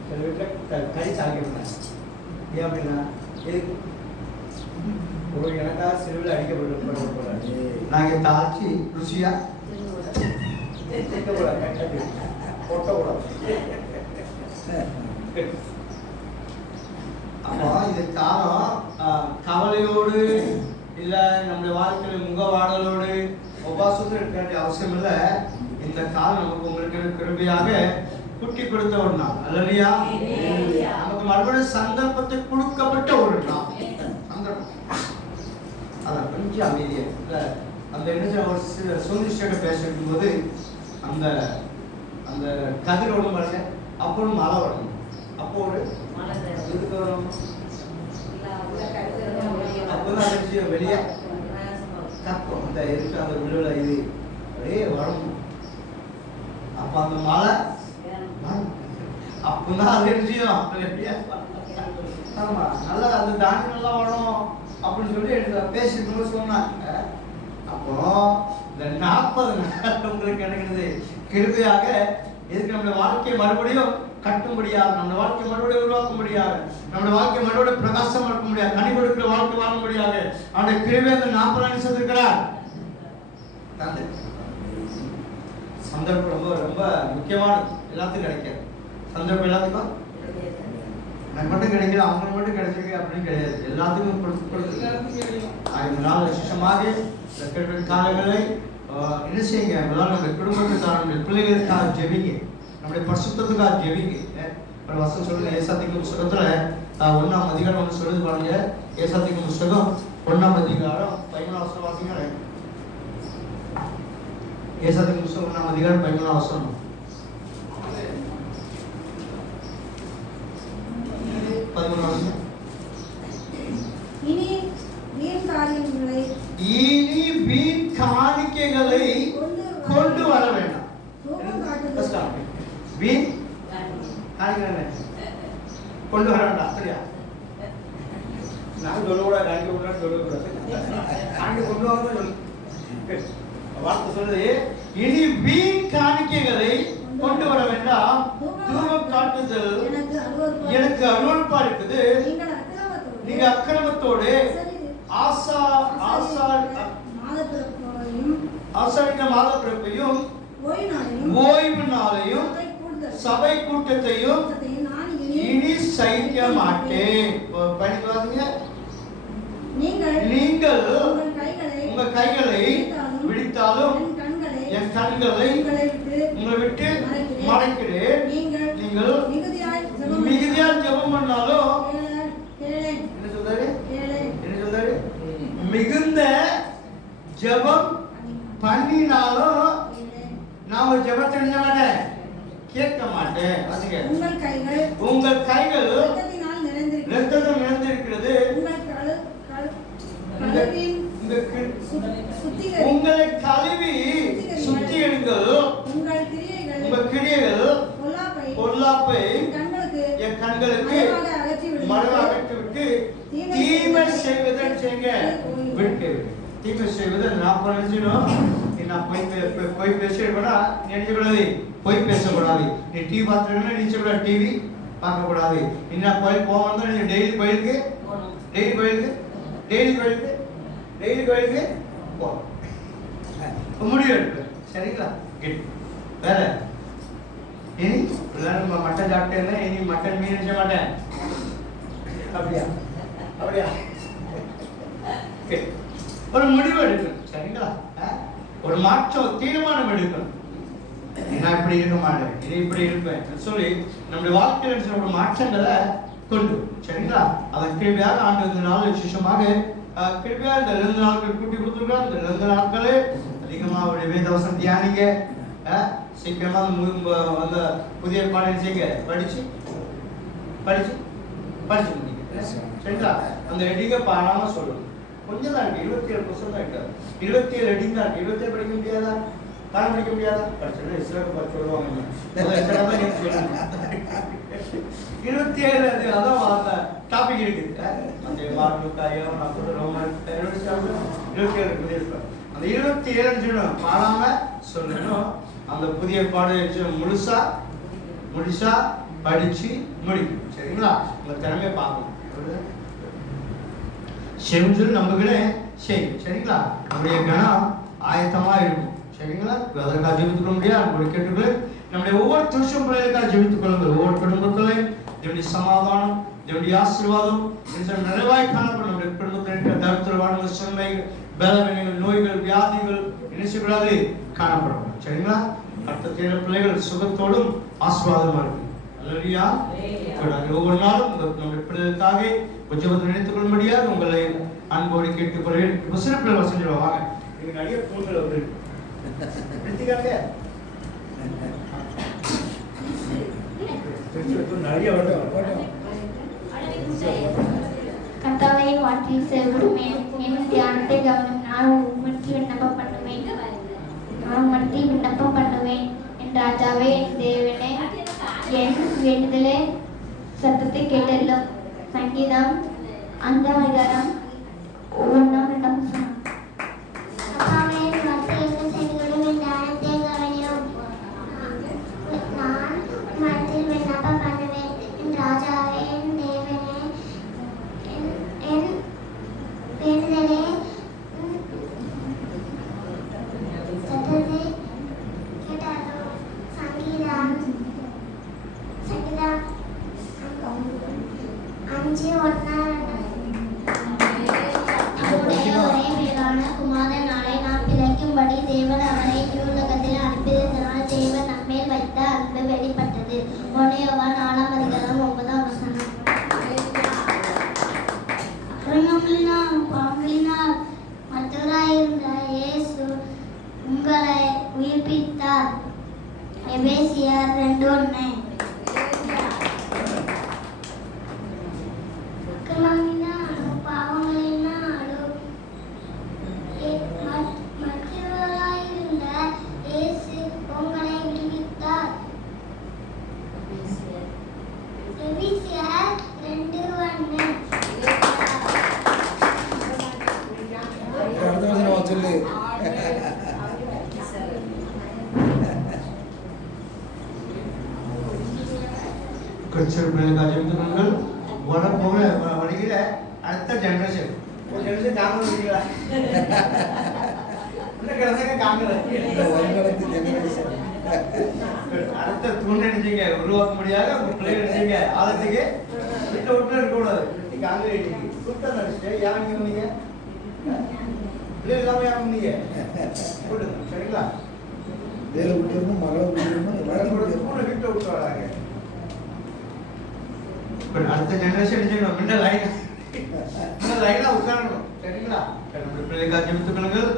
சில வீட்டில் கறி சாப்பிடுவேன். ஏன் அப்படின்னா ஒரு எனக்காக சிறுவில் அடிக்கப்பட்டு நாங்கள் தாழ்ச்சி ருசியா அப்போ இந்த காலம் கவலையோடு இல்லை நம்முடைய வாழ்க்கையில முகவாடலோடு உபாசத்தோடு இருக்க வேண்டிய அவசியம் இல்லை. இந்த காலம் நமக்கு உங்களுக்கு கிருபையாக குட்டி கொடுத்த ஒரு நாள் அல்லையா? நமக்கு மறுபடியும் சந்தர்ப்பத்தை கொடுக்கப்பட்ட ஒரு நாள். சந்தர்ப்பம் அதான் கொஞ்சம் அமைதியா இல்லை அந்த என்ன ஒரு சுனிஷ்ட பேசிருக்கும் போது அந்த அந்த கதிர் ஒன்றும் வரல. அப்போது மழை வரணும். அப்போ ஒரு இதுக்கு வரும். அப்போதான் அது வெளியே கற்போம். அந்த இருக்கு அந்த விழுல இது அப்படியே வரணும். அப்போ அந்த மழை அப்போதான் அது என்ன ஆமா நல்லா அந்த தானியம் நல்லா வரும் அப்படின்னு சொல்லி பேசிட்டு சொன்னாங்க. அப்போ இந்த 40 நாள் உங்களுக்கு கிடைக்கிறது கிருபையாக எதுக்கு நம்முடைய வாழ்க்கையை மறுபடியும் கட்டும்படியாக, நம்முடைய வாழ்க்கை மறுபடியும் உருவாக்க முடியாது, நம்முடைய வாழ்க்கை மறுபடியும் பிரகாசம் இருக்க முடியாது, கனி கொடுக்கிற வாழ்க்கை வாழ முடியாது. அந்த கிருபை அந்த 40 நாள் செய்திருக்கிறார். சந்தர்ப்பம் ரொம்ப ரொம்ப முக்கியமானது. எல்லாத்துக்கும் கிடைக்காது சந்தர்ப்பம். எல்லாத்துக்கும் எனக்கு மட்டும் கிடைக்கல, அவங்களுக்கு மட்டும் கிடைச்சிருக்கு அப்படின்னு கிடையாது. எல்லாத்துக்கும் கொடுத்து இந்த நாள் விசேஷமாக காலங்களை என்ன செய்யுங்க, நம்முடைய குடும்பத்துக்காக, நம்முடைய பிள்ளைகளுக்காக ஜெபிங்க, நம்முடைய பரிசுத்தத்துக்காக ஜெபிங்க. ஒரு வசனம் சொல்லுங்க, ஏசாத்திக்கு புஸ்தகத்துல 1ஆம் அதிகாரம் ஒன்று சொல்லுது பாருங்க. ஏசாத்திக்கு புஸ்தகம் 1ஆம் அதிகாரம் 11ஆம் வசனம் வாசிங்க. ஏசாத்திக்கு புஸ்தகம் 1ஆம் அதிகாரம் 11ஆம் வசனம். இனி வீண் காணிக்கைகளை கொண்டு வர வேண்டாம். வீண் காணிக்கை கொண்டு வர வேண்டாம். அப்படியா? நான் சொல்லக்கூடாது, காணிக்க சொல்லக்கூடாது. காணிக்கை கொண்டு வாங்க வார்த்தை சொல்லுது. இனி வீண் காணிக்கைகளை கொண்டு வர வேண்டாம். தூபம் காட்டுதல் எனக்கு அருவருப்பா இருக்குது. நீங்க அக்கிரமத்தோடு ஆசாரின மாத பிறப்பையும் ஓய்வு நாளையும் சபை கூட்டத்தையும் இனி சகிக்க மாட்டேன். நீங்கள் உங்க கைகளை விழித்தாலும் என் கண்களை உங்களை விட்டு மறைக்கிறேன். நீங்கள் மிகுதியால் ஜெபம் பண்ணாலும் என்ன சொல்றாரு? மிகுந்த ஜெபம் பண்ணினாலும் நான் ஒரு ஜெபத்தை செய்ய மாட்டேன், கேட்க மாட்டேன். உங்கள் கைகள் ரத்தத்தில் நிறைந்திருக்கிறது. இந்த உங்களை கழுவி சுத்திகரிங்கள். உங்கள் கிரியைகள் பொல்லாப்பை என் கண்களுக்கு மறைவாக அகற்றிவிட்டு தீமை செய்வதை செய்யுங்க. விட்டு தீமை செய்வதை நான் நினைச்சிடும். நான் போய் பேசக்கூடா நினைச்சக்கூடாது. போய் பேசக்கூடாது. நீ டிவி பார்த்துருக்கா நினைச்சக்கூடாது. டிவி பார்க்கக்கூடாது. இன்னும் கோயில் போவாங்க. நீ டெய்லி கோயிலுக்கு போ முடிவு எடுப்பு. சரிங்களா? வேற இனி மட்டன் சாப்பிட்டேன். இனி மட்டன் மீன் நினைச்ச மாட்டேன். அப்படியா? ஒரு முடிவு எடுக்கணும். சரிங்களா? ஒரு மாற்றம் தீர்மானம் எடுக்கணும். நான் இப்படி இருக்க மாட்டேன், இது இப்படி இருப்பேன் சொல்லி நம்முடைய வாழ்க்கையில் ஒரு மாற்றங்களை கொண்டு. சரிங்களா? அதன் கிருபையாக ஆண்டு இந்த நாள் விசேஷமாக கிருபையாக இந்த 2 நாட்கள் கூட்டி கொடுத்துருக்கோம். இந்த 2 நாட்களே அதிகமாக அவருடைய வேதவசம் தியானிங்க. சீக்கிரமாக அந்த புதிய பாடம் செய்ய படிச்சு முடிங்க. சரிங்களா? அந்த ஹெட்டிங்க பாடாம சொல்லணும். கொஞ்சம் தான் இருக்கு. 27% தான் இருக்கு. 27 ஹெட்டிங் தான் இருக்கு. 27 படிக்க முடியாதா? பாடம் படிக்க முடியாதா? படிச்சது இஸ்லாமுக்கு படிச்சு சொல்லுவாங்க. 27 அதான் டாபிக் இருக்குது. அந்த மார்க்குக்காயோ நான் ரோமன் 27 இருக்குது. அந்த 27 பாடாம சொல்லணும். அந்த புதிய பாடம் முழுசா படிச்சு முடிக்கும். சரிங்களா? உங்க திறமையை பார்க்கணும். செய்யும் சொல்லி நம்புகளே செய்யும். சரிங்களா? நம்முடைய கணம் ஆயத்தமா இருக்கும். சரிங்களா? அதற்காக ஜெபித்துக் கொள்ள முடியாது. கேட்டுக்கொள்ள நம்முடைய ஒவ்வொரு துருஷம் பிள்ளைகளுக்காக ஜெபித்துக் கொள்ளுங்கள். ஒவ்வொரு குடும்பத்திலையும் தேவனுடைய சமாதானம், தேவனுடைய ஆசீர்வாதம் நிறைவாய் காணப்படும். நம்முடைய குடும்பத்தில் தரித்திரவான சூழ்நிலை, பலவீனங்கள், நோய்கள், வியாதிகள் நினைச்சக்கூடாது காணப்படும். சரிங்களா? அடுத்த பிள்ளைகள் சுகத்தோடும் ஆசீர்வாதமா இருக்கு. அல்லேலூயா. ஒவ்வொரு நாளும் நம்முடைய பிள்ளைகளுக்காக ஜெபத்தை நினைத்துக் கொள்ளும்படியாக உங்களை அன்போடு கேட்டுக்கொள்கிறேன். சிறு பிள்ளை வசதி வாங்க. நீங்க நிறைய பொருட்கள் வந்து கர்த்தாவை வாட்டி செல்லுவேன். என் தியானத்தை கவனம். நான் உமக்கு விண்ணப்பம் பண்ணுவேன். என் ராஜாவே, என் தேவனே, என் வேண்டுதலே சத்தத்தை கேட்டெல்லாம். சங்கீதம் 5ஆம் அதிகாரம் 1ஆம் 2ஆம் வசனம். உங்களை உயிர்ப்பித்தார். எபேசியர் 2:1. வருகிற அடுத்த ஜெனரேஷன் அடுத்த தூண்டை நினைச்சீங்க உருவாக்க முடியாத பிள்ளைங்க நினைச்சீங்க ஆலத்துக்கு வீட்டை விட்டு இருக்கக்கூடாது. கூட்டம் நடிச்சுட்டு யாருங்க நீங்க பிள்ளை இல்லாம யாரும் நீங்க போட்டுங்க. சரிங்களா? வேலை விட்டுருணும், மகளை விட்டுருணும், எல்லாரும் வீட்டை விட்டு வராங்க. அடுத்த ஜெனரேஷன் முன்ன லைனா உட்காரணும். சரிங்களா? நம்முடைய பிள்ளைகளுக்காக ஜெபித்துக் கொள்ளுங்கள்.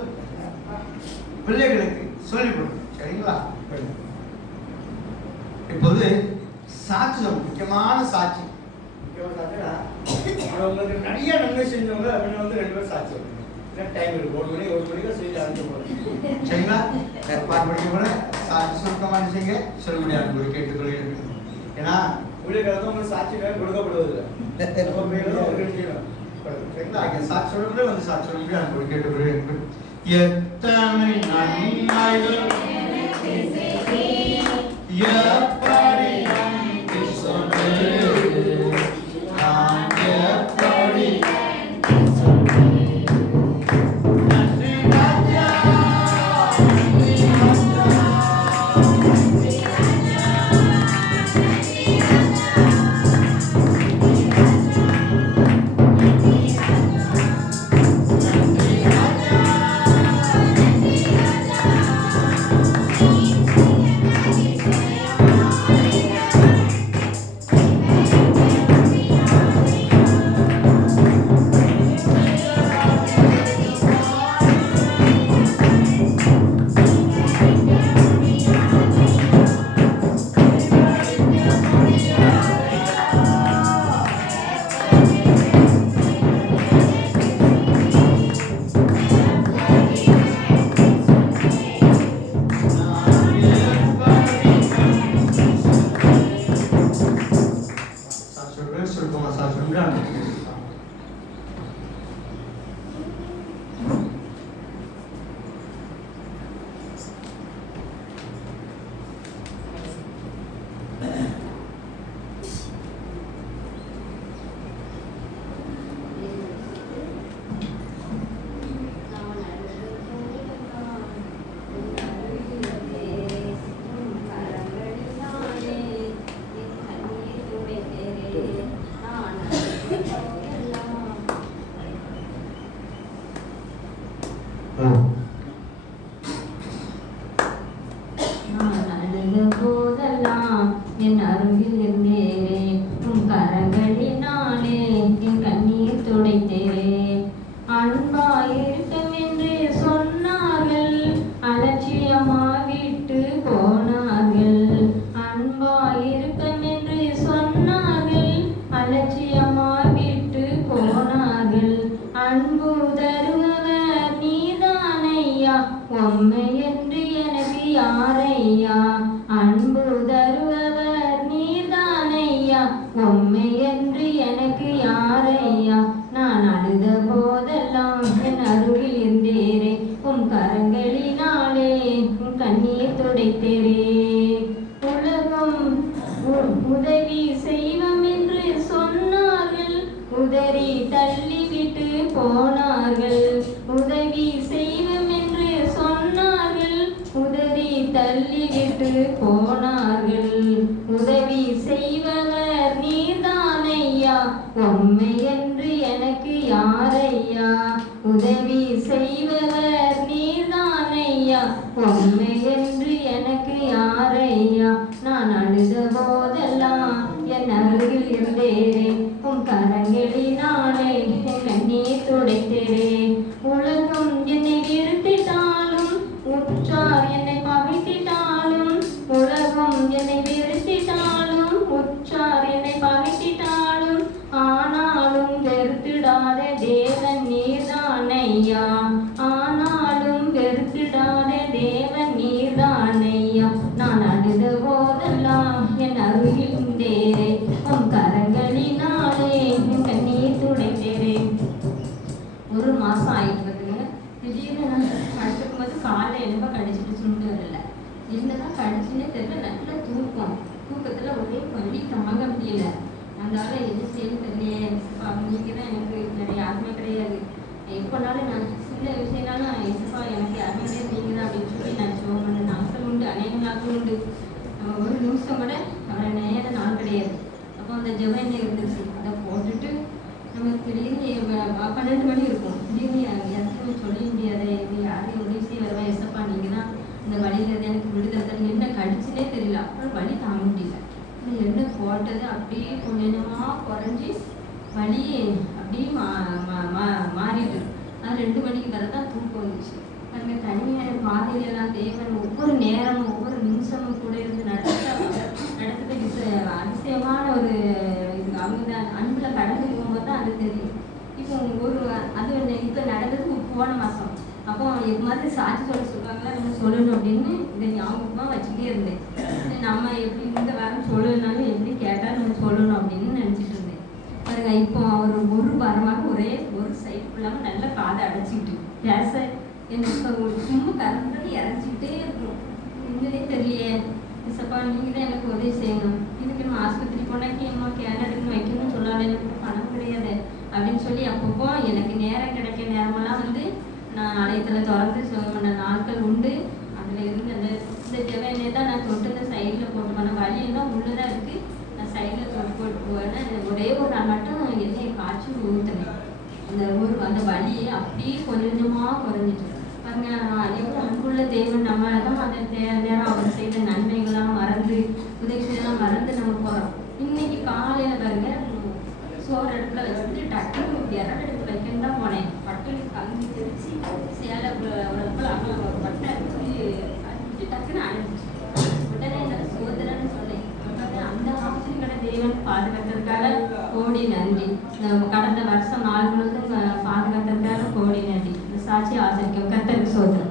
பிள்ளைகளுக்கு சொல்லிக் கொடுங்க. சரிங்களா? இப்போது சாட்சியம், முக்கியமான சாட்சி. உங்களுக்கு நிறைய நன்மை செஞ்சவங்க அப்படின்னு 2 பேர் சாட்சி. டைம் இருக்கு 1 மணிக்கு செய்தி ஆரம்பிக்க போறேன். சரிங்களா? பாட்டு படிக்க போறேன். சாட்சி சுருக்கமாக செய்யுங்க. சொல்லுபடி அன்பு கேட்டுக்கொள்கிறேன். ஏன்னா ஊழியர்கள் உங்களுக்கு சாட்சி கொடுக்கப்படுவதில்லை. நம்ம மேலும் ஒரு செய்யணும். சரிங்களா? சாட்சி சொல்லும்போது வந்து சாட்சி சொல்லுபடி அன்பு கேட்டுக்கொள்கிறேன். எத்தனை நன்மைகள் எப்படி நன்றி சொல்வது, நான் எப்படி நன்றி சொல்வது. நன்றி ராஜா, நன்றி ராஜா, நன்றி ராஜா, நன்றி போதெல்லாம் என் அருகில் இருந்தேரே, உன் கரங்களினாலே என் கண்ணீர் துடைத்தேரே. அன்பாயிருக்கும் என்று சொன்னார்கள், அலட்சியமா விட்டு போனார்கள். அன்பாயிருக்கும் என்று சொன்னார்கள், அலட்சியமா விட்டு போனார்கள். அன்பு தருபவர் நீதானையா, உம்மை என்று எனக்கு யாரையா. அன்பு தருபவர் நீதானையா, உம்மை என்று எனக்கு யாரையா. நான் அழுத போதெல்லாம் என் அருகில் இருந்தேரே, உன் கரங்களினாலே உன் கண்ணீர் துடைத்தேரே. உலகம் உதவி செய்வோம் என்று சொன்னார்கள், உதறி தள்ளிவிட்டு போனார்கள். உதவி செய்வோம் என்று சொன்னார்கள், உதறி தள்ளிவிட்டு போனார்கள். உதவி செய்பவர் நீதானையா, உம்மை என்று எனக்கு யாரையா. உதவி செய்பவர் நீதானையா, உம்மை என்று எனக்கு யாரையா. நான் அழுத போதெல்லாம் என் அருகில் இருந்தேரே, உன் கரங்களினாலே என் கண்ணீர் துடைத்தேரே. உலகம் என்னை வெறுத்திட்டாலும், உற்றார் என்னை பகைத்திட்டாலும். உலகம் என்னை வெறுத்திட்டாலும், உற்றார் என்னை பகைத்திட்டாலும். ஆனாலும் வெறுத்திடாத தேவன் நீர்தானையா. ஆனாலும் வெறுத்திடாத தேவன் நீர்தானையா. நான் அழுத போதெல்லாம் என் அருகில் இருந்தேரே, உன் கரங்களினாலே என் கண்ணீர் துடைத்தேரே. ஒரு மாசம் ஆயிட்டு வருதுங்க. திடீர்னு நான் படுத்துக்கும் போது காலை எலும்ப கடிச்சிட்டு சுண்டு வரல. என்னதான் கடிச்சுன்னே தெரியல. நல்ல தூக்கம். தூக்கத்துல ஒரே வலி தாங்க முடியல. அதனால என்ன செய்யணும் தெரியலையே, நீங்க தான் எனக்கு வேற யாருமே கிடையாது. எப்போனாலும் நான் சின்ன விஷயம்னாலும் எஸ்ப்பா எனக்கு யாருமே கிடையாது, நீங்க தான் அப்படின்னு சொல்லி நான் ஜெபம் பண்ண நாட்கள் உண்டு, அநேக நாட்கள் உண்டு. ஒரு நிமிஷம் கூட அவரை நேர நாள் கிடையாது. அப்போ அந்த ஜெபம் என்ன இருந்துச்சு, அதை போட்டுட்டு நம்ம திடீர்னு 12 மணி இருக்கும். திடீர்னு யாருக்கும் சொல்ல முடியாது, இது யாரையும் உதவி செய்ய வருவேன், எஸ்ப்பா நீங்க தான் இந்த வழியில எனக்கு விடுதலை. என்ன கடிச்சுனே தெரியல, அப்புறம் வலி தாங்க முடியல. எண்ணெய் போட்டது அப்படியே கொஞ்சமா குறைஞ்சி வலி அப்படியே மாறிட்டு. அது 2 மணிக்கு வர தான் தூக்கம் வந்துச்சு. பாருங்க, தனிமையான பாதையிலலாம் தேவன் ஒவ்வொரு நேரமும் ஒவ்வொரு நிமிஷமும் கூட இருந்து நடத்துறது அதிசயமான ஒரு இது. அவங்க அன்புல கடந்து போகும்போது தான் அது தெரியும். இப்போ அது இப்போ நடந்ததுக்கு போன மாதம். அப்போ இது மாதிரி சாட்சி சொல்லுவாங்களா நம்ம சொல்லணும் அப்படின்னு இதை ஞாபகமாக வச்சுட்டே இருந்தேன். நம்ம எப்படி இந்த வாரம் சொல்லணும்னாலும் எப்படி கேட்டால் நம்ம சொல்லணும் அப்படின்னு நினச்சிட்டு இருந்தேன். பாருங்க, இப்போ ஒரு வாரமாக ஒரே ஒரு சைடு ஃபுல்லாக நல்லா காதை அடைச்சிக்கிட்டு பேச எனக்கு சும்மா கரண்ட் இறஞ்சிக்கிட்டே இருக்கும். என்னதே தெரியலையே, சப்பா நீங்கள் தான் எனக்கு உதவி செய்யணும். இதுக்கு நம்ம ஆஸ்பத்திரி போனாக்கி அம்மா கேரட்டுன்னு வைக்கணும்னு சொல்லாத, எனக்கு பணம் கிடையாது அப்படின்னு சொல்லி அப்பப்போ எனக்கு நேரம் கிடைக்க நேரமெல்லாம் நான் ஆலயத்தில் திறந்து நாட்கள் உண்டு. அதில் இருந்து இந்த ஜெவனே தான் நான் தொட்டு இந்த சைடில் போட்டு போனேன். வலியெல்லாம் உள்ளதாக இருக்குது, நான் சைடில் போட்டு போவேன். ஒரே ஒரு நாள் மட்டும் எண்ணெயை காய்ச்சி ஊற்றுனேன். அந்த வலியை அப்படியே கொஞ்சமாக குறைஞ்சிட்டு பாருங்க. எவ்வளோ அன்புள்ள தேவன் நம்ம தான் அந்த நேரம் அவர் செய்த நன்மைகள்லாம் மறந்து உதவிகள்லாம் மறந்து நம்ம போகிறோம். இன்னைக்கு காலையில் பாருங்க, சோறு அடுப்பில் வச்சுட்டு டக்குனு இறட அடுப்பு வைக்கணும் தான் போனேன். பட்டுன்னு கங்கி தெரிச்சு சேலை உடம்புல அகல பட்டை அடிச்சு டக்குன்னு அழிஞ்சிச்சு. உடனே என்னால் சோதனைன்னு சொன்னேன். அந்த ஆச்சரியங்கட தேவன் பாதுகாத்ததுக்காக கோடி நன்றி. கடந்த வருஷம் நாள் முழுவதும் பாதுகாத்ததுக்காக கோடி நன்றி. இந்த சாட்சி ஆச்சரிக்கும் கர்த்தருக்கு சோதனை.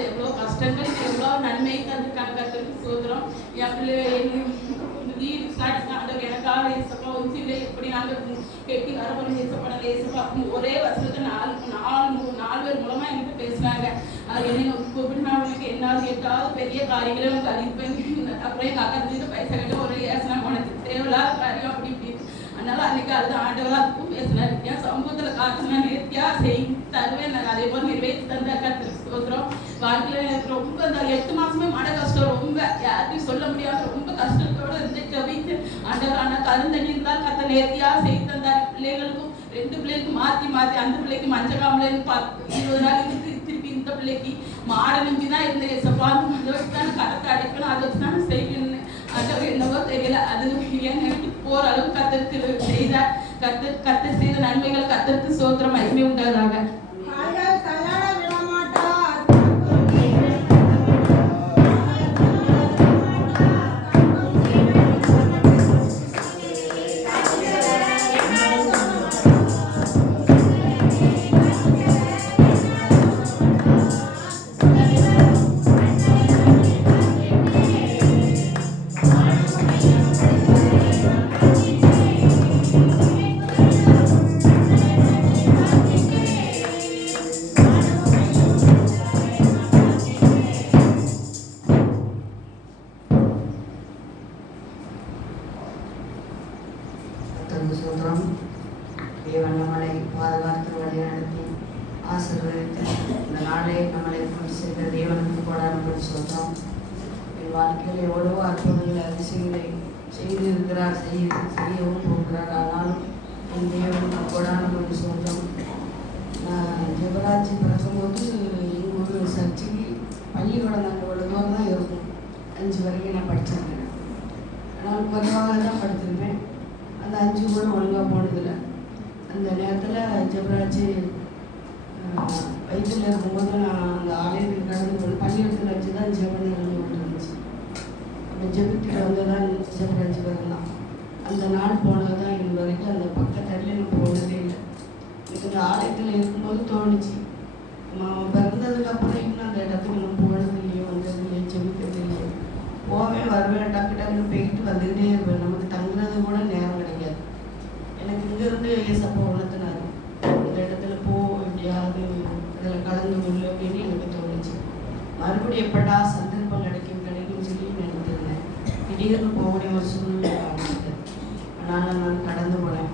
வாழ்க்கையில் எவ்வளோ கஷ்டங்கள் எவ்வளோ நன்மை தந்துருக்காங்க கர்த்தருக்கு சோதரம். என் பிள்ளை வீடு ஆண்டவர் எனக்காக ஏசப்பா ஒன்றில் எப்படி நாங்கள் கெட்டி வரப்போம் ஏசப்பா ஏசப்பா ஒரே வசனத்தை நாலு பேர் மூலமாக என்கிட்ட பேசுனாங்க. அது என்ன கூப்பிட்டு நான் உனக்கு என்னால் எட்டாவது பெரிய காரியங்களை உனக்கு அறிவிப்பேன். அப்புறம் எங்கள் அக்கா திட்டு பைசா கிட்ட ஒரு ஏசனா உனக்கு தேவையில்லாத காரியம் அப்படி இப்படி. அதனால அன்னைக்கு அது ஆண்டவராக பேசினார். என் சமூகத்தில் காத்து நான் நேர்த்தியாக செய்து தருவேன். நான் அதே போல் நிறைவேற்றி தந்தார் கர்த்தருக்கு ஸ்தோத்திரம். வாழ்க்கையில் எனக்கு ரொம்ப அந்த 8 மாசமே மன கஷ்டம் ரொம்ப யாருக்கும் சொல்ல முடியாத ரொம்ப கஷ்டத்தோடு இருந்து ஜபித்து ஆண்டவர் ஆனால் கருந்தண்ணி இருந்தால் கத்த நேர்த்தியாக செய்து தந்தார். பிள்ளைகளுக்கும் 2 பிள்ளைகளுக்கு மாற்றி அந்த பிள்ளைக்கு மஞ்சள் காமலேன்னு 20 நாள் இருந்து திருப்பி இந்த பிள்ளைக்கு மாடை நம்பி தான் இருந்தேன். அதை வச்சு தான் கரத்தை அடைக்கணும், அதை வச்சு தான் செய்யணும்னு. அது என்னவோ தெரியல. அது என் வீட்டுக்கு போகிற அளவுக்கு கத்தருக்கு செய்தார். கத்தர் செய்த நன்மைகள் கத்தருக்கு சோத்திரம் மகிமை உண்டாதாக. சோதரம். தேவன் நம்மளை பாதுகாத்து வழிநடத்தி ஆசீர்வதித்து இந்த நாளை நம்மளை கொண்டு சென்ற தேவனுக்கு கொடான சோதரம். என் வாழ்க்கையில் எவ்வளவோ அற்புதங்களை அதிசயங்களை செய்திருக்கிறார், செய்யவும் போகிறார். ஆனாலும் என் தேவனுக்கு கொடான சோதரம். நான் ஜெபராஜி பிறக்கும்போது எங்கள் ஊர் சர்ச்சைக்கு பள்ளிக்கூடம் நாங்கள் இவ்வளோ தூரம் தான் இருக்கும். 5 வரைக்கும் நான் படிச்சிருக்கேன். ஆனால் குறைவாக தான் படிச்சிருப்பேன். அந்த 5 கூட ஒழுங்காக போனதில்லை. அந்த நேரத்தில் ஜெபராஜ் வயிற்றில் இருக்கும்போது நான் அந்த ஆலயத்தில் கடந்து பள்ளிக்கூடத்தில் வச்சு தான் ஜெபம் நடந்து கொண்டு இருந்துச்சு. அப்போ ஜெபத்தில் வந்து தான் ஜெபராஜ் பிறந்தான். அந்த நாள் போனது தான் இது வரைக்கும் அந்த பக்கத்தில் எனக்கு போனதே இல்லை. எனக்கு இந்த ஆலயத்தில் இருக்கும்போது தோணுச்சு, பிறந்ததுக்கப்புறம் இன்னும் அந்த இடத்துக்கு நம்ம போனது இல்லையோ, வந்தது இல்லையோ, ஜெபிக்கிறது இல்லையோ. போவேன் வருவேன், டக்கு டக்குன்னு போய்கிட்டு வந்துக்கிட்டே இருப்பேன். நமக்கு தங்குறது கூட நேரம் கிடைக்காது. எனக்கு இங்கேருந்து ஏசப்பா உணர்த்தினார், இந்த இடத்துல போ, எப்படியாவது அதில் கலந்து கொள்ளு அப்படின்னு எனக்கு தோணுச்சு. மறுபடியும் எப்படா சந்தர்ப்பம் கிடைக்கும்னு சொல்லி நினைத்திருந்தேன். திடீர்னு போகக்கூடிய ஒரு சூழ்நிலை ஆரம்பித்தது. அதனால் நான் கடந்து போனேன்.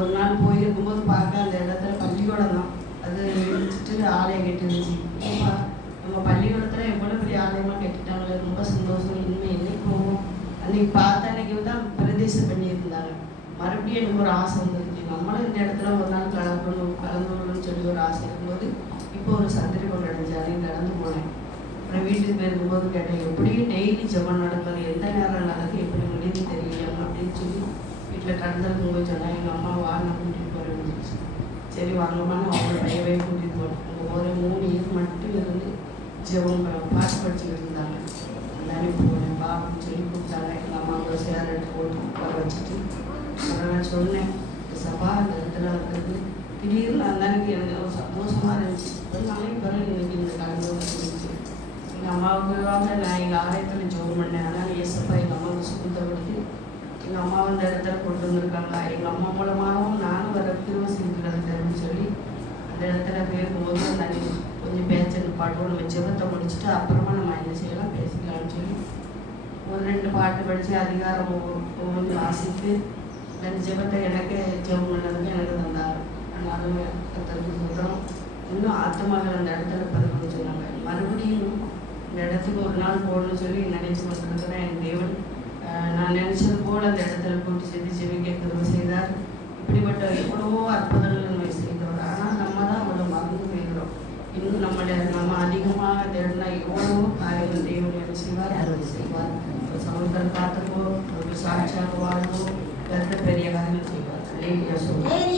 ஒரு நாள் போயிருக்கும்போது பார்க்க அந்த இடத்துல பள்ளிக்கூடம் தான் அது இடிச்சிட்டு ஆலயம் கட்டிருந்துச்சு. நம்ம பள்ளிக்கூடத்தில் எவ்வளோ பெரிய ஆலயமாக கட்டிட்டாங்களே, ரொம்ப சந்தோஷம். இனிமேல் என்னைக்கு போவோம், அன்னைக்கு பார்த்த அன்னைக்கு தான் பிரதேசம் பண்ணியிருந்தாங்க. மறுபடியும் எனக்கு ஒரு ஆசை வந்துருச்சு, நம்மளும் இந்த இடத்துல ஒரு நாள் கலந்துக்கணும்னு சொல்லி ஒரு ஆசை இருக்கும்போது இப்போ ஒரு சந்தர்ப்பம் கிடைச்சி அதையும் கடந்து போனேன். அப்புறம் வீட்டுக்கு போயிருக்கும்போது கேட்டேன், எப்படியும் டெய்லி ஜெபம் நடப்பது, எந்த நேரம் நடக்கு, எப்படி முடியுது தெரியல அப்படின்னு சொல்லி வீட்டில் கடந்ததுக்கு போய் சொன்னேன். எங்கள் அம்மா வாங்க கூட்டிகிட்டு போகிறேன்னு. சரி வாங்கம்மான்னு அவங்கள பையவே கூட்டிகிட்டு போனேன். அங்கே ஒரு 3 இயர் மட்டும் இருந்து ஜெபம் பாட்டு படிச்சுக்கிட்டு இருந்தாங்க. எல்லாமே போனேன் பாப்புன்னு சொல்லி கூப்பிட்டாங்க. எங்கள் அம்மா ஒரு சேர் எடுத்து போட்டு உட்கார வச்சுட்டு நான் சொன்னேன், சபா அந்த இடத்துல இருக்கிறது திடீர்னு அந்த அன்னைக்கு எனக்கு ஒரு சந்தோஷமாக இருந்துச்சு. ஒரு நாளைக்கு பிறகு இன்னைக்கு இந்த கலந்து இருந்துச்சு. எங்கள் அம்மாவுக்காக நான் எங்கள் ஆலயத்தில் ஜெபம் பண்ணேன். ஆனால் ஏசப்பா எங்கள் அம்மாவுக்கு சுத்தத்தை கொடுத்து எங்கள் அம்மா அந்த இடத்துல கொண்டு வந்திருக்காங்க. எங்கள் அம்மா மூலமாகவும் நானும் வர கிருபை செஞ்சுக்கிறதுன்னு சொல்லி அந்த இடத்துல போயிருக்கும்போது அந்த கொஞ்சம் பேச்சு பாட்டு நம்ம ஜெபத்தை முடிச்சுட்டு அப்புறமா நம்ம என்ன செய்யலாம் பேசிக்கலாம்னு சொல்லி ஒரு 2 பாட்டு படித்து அதிகாரம் ஒவ்வொன்று வாசித்து அந்த ஜெபத்தை எனக்கு ஜெபம் பண்ணதுக்கு எனக்கு தந்தார். அதனால கர்த்தருக்கு சொல்கிறோம். இன்னும் ஆத்மாக்கள் அந்த இடத்துல பதிவு சொன்னாங்க. மறுபடியும் இந்த இடத்துக்கு ஒரு நாள் போகணும்னு சொல்லி நினைச்சு கொண்டிருக்கிறேன். என் தேவன் நான் நினைச்சது போல் அந்த இடத்துல கூட்டி செய்து ஜெபிக்க திரும்ப செய்தார். இப்படிப்பட்ட எவ்வளவோ அற்புதங்கள் நம்ம செய்தவர். ஆனால் நம்ம தான் அவ்வளோ மறந்து போயிடுறோம். இன்னும் நம்ம அதிகமாக தேடினா எவ்வளவோ காரியங்கள் தேவன் செய்வார், அறுவடை செய்வார். ஒரு சமூகத்தில் பார்த்துக்கோ, ஒரு சாட்சியாக வாழ்வோ, பெரிய காரியங்கள் செய்வார். இல்லையா சொல்லுவோம்.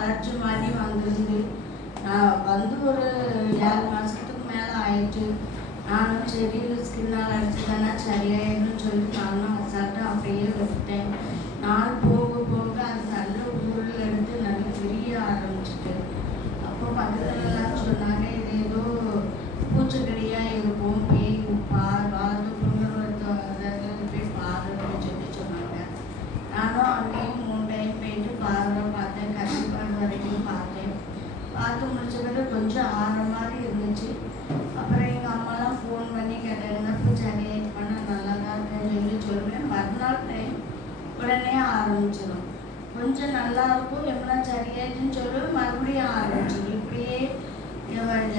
அலர்ஜி மாதிரி வந்திருந்து நான் வந்து ஒரு 7 மாதத்துக்கு மேலே ஆயிடுச்சு. நானும் சரி ஸ்கின் அலர்ஜி தானே சரியாயிடும்னு சொல்லிட்டு நானும் அசால்ட்டாக அப்படியே விட்டுட்டேன். நாள் போக போக அது நல்ல ஊரில் எடுத்து நல்ல விரிய ஆரம்பிச்சுட்டு அப்போ பக்கத்துலலாம் சொன்னாங்க இது ஏதோ பூச்சிக்கடியாக இருக்கும், போய் பார்த்து புண்ணு போய் பாருன்னு சொல்லி சொன்னாங்க. நானும் அங்கேயும் 3 டைம் போயிட்டு பார்த்தேன். கண்டிப்பாடு வரைக்கும் பார்த்து முடிச்ச பிறகு கொஞ்சம் ஆற மாதிரி இருந்துச்சு. அப்புறம் எங்கள் அம்மாலாம் ஃபோன் பண்ணி கேட்டாங்க, என்னப்போ சரியாயிட்டு பண்ணால் நல்லா தான் இருக்குன்னு சொல்லுவேன். மறுநாள் டைம் உடனே ஆரம்பிச்சிடும். கொஞ்சம் நல்லா இருக்கும், எப்படின்னா சரியாயிடுச்சுன்னு சொல்லுவேன், மறுபடியும் ஆரம்பிச்சிடும். இப்படியே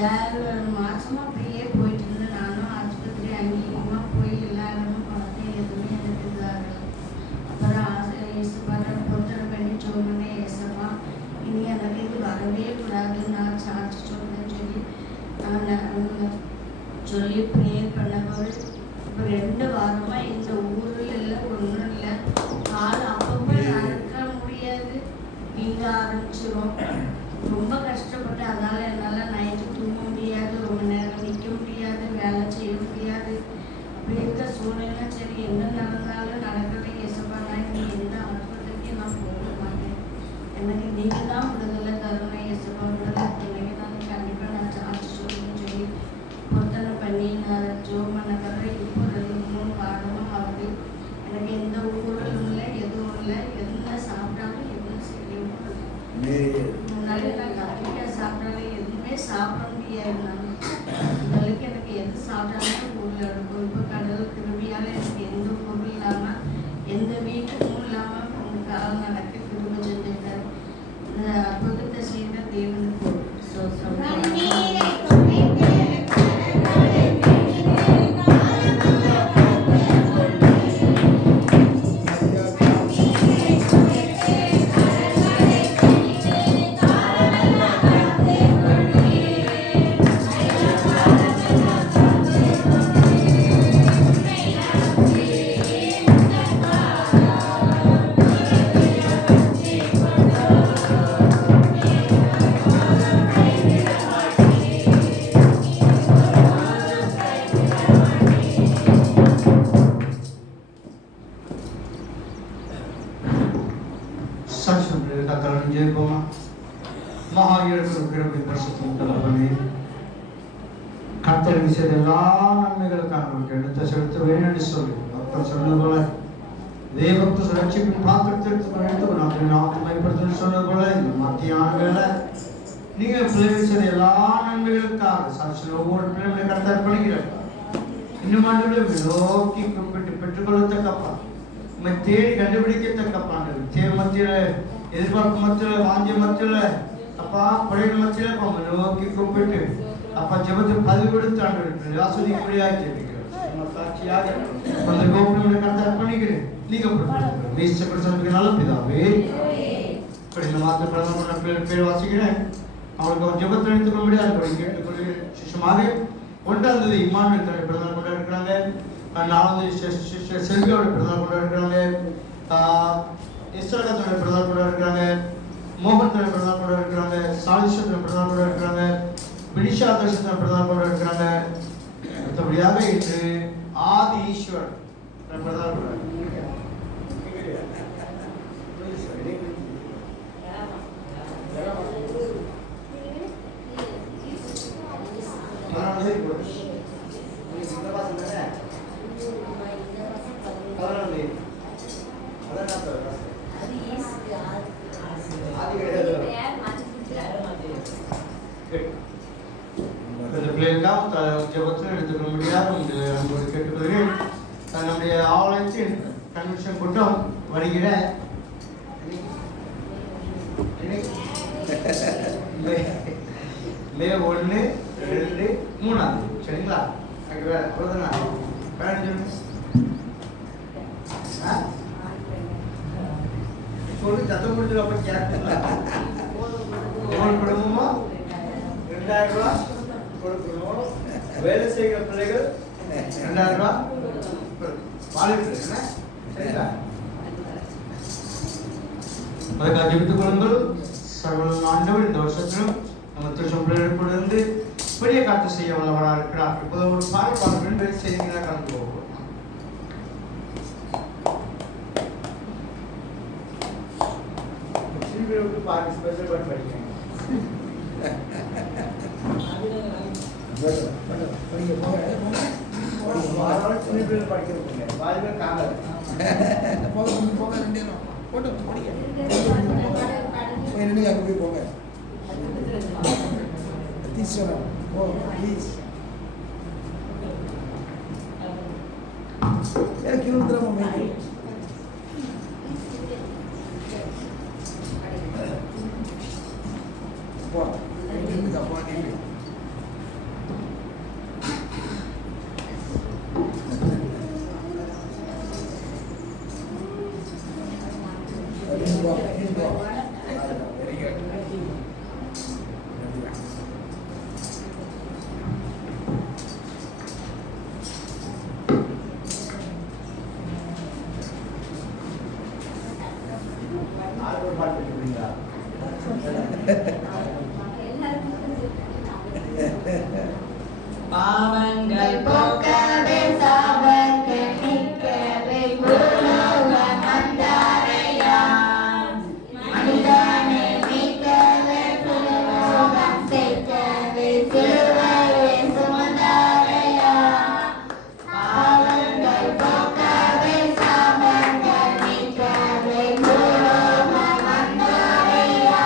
7 மாதமாக அப்படியே போயிட்டு இருந்தேன். நானும் ஆஸ்பத்திரி அங்கேயுமா போய் எல்லா இடமும் பார்த்தேன், எதுவுமே எனக்கு இதாகலை. அப்புறம் ஏசப்பாட்ட பொறுத்தனை பண்ணி சொன்னேன், ஏசப்பா இனி எனக்கு இது வரவே கூடாது, நான் சாட்சி சொல்றேன்னு சொல்லி ப்ரேயர் பண்ண போது இப்போ 2 வாரமாக இந்த ஊரில் இல்லை, ஒன்றும் இல்லை. கால் அப்பப்போ நடக்க முடியாது, நீங்க ஆரம்பிச்சிடும். ரொம்ப கஷ்டப்பட்டு அதனால் என்னால் நைட்டு தூங்க முடியாது, ரொம்ப நேரம் நிற்க முடியாது, வேலை செய்ய முடியாது. அப்படி இருக்க சூழ்நிலை சரி என்ன நடந்தாலும் நடக்கலை ஏசப்பா, நான் நீ எந்த ஆஸ்பத்திரிக்கு நான் போக மாட்டேன், எனக்கு நீங்கள் தான் விடுதலை தரணும் ஏசப்பா, விடுதலை தரீங்க, நான் கண்டிப்பாக நான் சாட்சி சொல்லணும்னு சொல்லி பொருத்தனை பண்ணி நான் ஜோம் பண்ண பிறகு இப்போ 2-3 வாரமாக ஆகுது. எனக்கு எந்த ஊழலும் இல்லை, எதுவும் இல்லை, என்ன சாப்பிட்டாலும் எதுவும் செய்யவும் இல்லை. முன்னாடி நான் கத்திரிக்காய் சாப்பிட்டாலும் எதுவுமே சாப்பிட முடியாது. உங்களுக்கு எனக்கு எது சாப்பிட்டாலும் ஊரில் எடுக்கும். இப்போ கடவுள் கிருபியால் எனக்கு எந்த பொருள் இல்லாமல் எந்த வீட்டுக்கும் இல்லாமல் உங்கள் காலம் நடக்க கிருபை செஞ்சுட்டார். இந்த அற்புதத்தை செய்த தேவனுக்கு கர்த்தர் செய்த எல்லா நன்மைகளுக்காக எடுத்து செலுத்த வேண்டும் என்று சொல்லி பக்தர் சொன்னது போல தேவபக்த ரட்சிப்பின் பாத்திரத்தை எடுத்துக்கொண்டு அப்படி நாம் பயன்படுத்த சொன்னது போல இந்த மத்தியான வேலை நீங்க பிள்ளைகள் செய்த எல்லா நன்மைகளுக்காக சாட்சியில் ஒவ்வொரு பிள்ளைகளை கர்த்தர் பண்ணிக்கிறார். இன்னும் ஆண்டுகளை நோக்கி கூப்பிட்டு பெற்றுக்கொள்ளத்தக்கப்பா, உண்மை தேடி கண்டுபிடிக்கத்தக்கப்பாங்க தேவை மத்தியில எதிர்பார்ப்பு மத்தியில வாஞ்சிய மத்தியில அப்பா பழைய மத்தியில நோக்கி கூப்பிட்டு அப்பா ஜெபத்தை பதிவெடுத்து ஆண்டு ஆஸ்வதிக்கும்படியாக கேட்கிறேன். சாட்சியாக அந்த கோபுரங்களை கர்த்தர் பண்ணிக்கிறேன். நீங்க வீசப்படுறதுக்கு நல்ல பிதாவே இப்படி இந்த மாத்திர பிரதமர் பேர் வாசிக்கிறேன். அவளுக்கு ஒரு ஜெபத்தை எடுத்துக்க முடியாது கேட்டுக்கொள்ள சிஷமாக 1ஆம் தேதி இம்மானுவேல் தன்னை பிறந்தநாள் கொண்டாடுறாங்க. 4ஆம் தேதி செல்வியோட பிறந்தநாள் கொண்டாடுறாங்க. இஸ்ரகா தன்னை பிறந்தநாள் கொண்டாடுறாங்க. மோகன் தன்னை பிறந்தநாள் கொண்டாடுறாங்க. சாலிஷா தன்னை பிறந்தநாள் கொண்டாடுறாங்க. பிடிஷா தர்ஷனை பிறந்தநாள் கொண்டாடுறாங்க. அடுத்தபடியாக இன்று ஆதி ஈஸ்வர் பிறந்தநாள் கொண்டாடுறாங்க. நம்முடைய ஆலயத்தின் கன்வென்ஷன் கூட்டம் வருகிற மே 1, 2, 3 சரிங்களா? சொல்லி சத்தம் முடிச்சு அப்ப கேட்கலாம். குடும்பமா 2000 ரூபாய் கொடுக்கணும். வேலை செய்கிற பிள்ளைகள் 2000 ரூபாய் சரிங்களா? அதுக்காக ஜெபித்துக் கொள்ளுங்கள். சகல ஆண்டவர் இந்த வருஷத்திலும் நம்ம திருச்செந்தூரில் கூட இருந்து பெரிய காத்து செய்ய வல்லவராக இருக்கிறார். இப்போது ஒரு பாடல் 2 செய்திகளாக கலந்து போகிறோம். ஸ்பெஷல் பண்ணி படிக்கிறேன். படிக்கிறோம் பாதி பேர் காங்கல போக ரெண்டு போட்டு படிக்க போய் அங்கே போய் போங்க டீச்சர் ஓ ப்ளீஸ் எனக்கு கிலோமீட்டர் மேலே போ இந்த பாட்டி பாவங்கள் போக்கவே சாபங்கள் நீக்கவே பூலோகம் வந்தாரையா. மனிதனை மீட்கவே பூலோகம் சேர்க்கவே சிலுவையை சுமந்தாரையா. பாவங்கள் போக்கவே சாபங்கள் நீக்கவே பூலோகம் வந்தாரையா.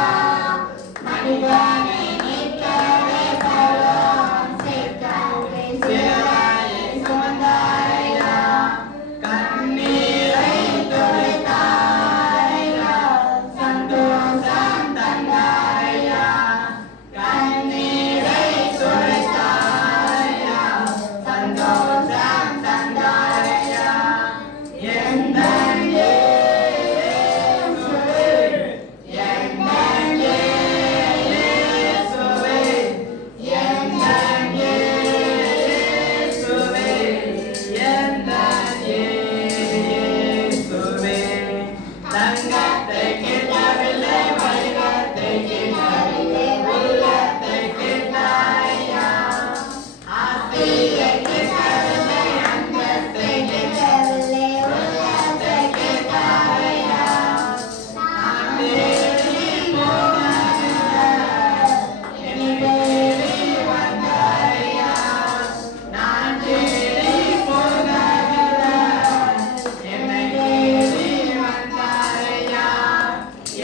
மனிதனை மீட்கவே பரலோகம் சேர்க்கவே சிலுவையை சுமந்தாரையா. கண்ணீரை துடைத்தாரையா. சந்தோஷம் தந்தாரையா. கண்ணீரை துடைத்தாரையா. சந்தோஷம் தந்தாரையா. எந்தன் இயேசுவே, எந்தன் இயேசுவே, எந்தன் இயேசுவே, எந்தன் இயேசுவே. தங்கத்தை கேட்கவில்லை, வைரத்தை கேட்கவில்லை, உள்ளத்தை கேட்டாரையா. ஆஸ்தியை கேட்கவில்லை, அந்தஸ்தை கேட்கவில்லை, உள்ளத்தை கேட்டாரையா. நான் தேடி போனதில்லை, என்னை தேடி வந்தாரையா. நான் தேடி போனதில்லை, என்னை தேடி வந்தாரையா.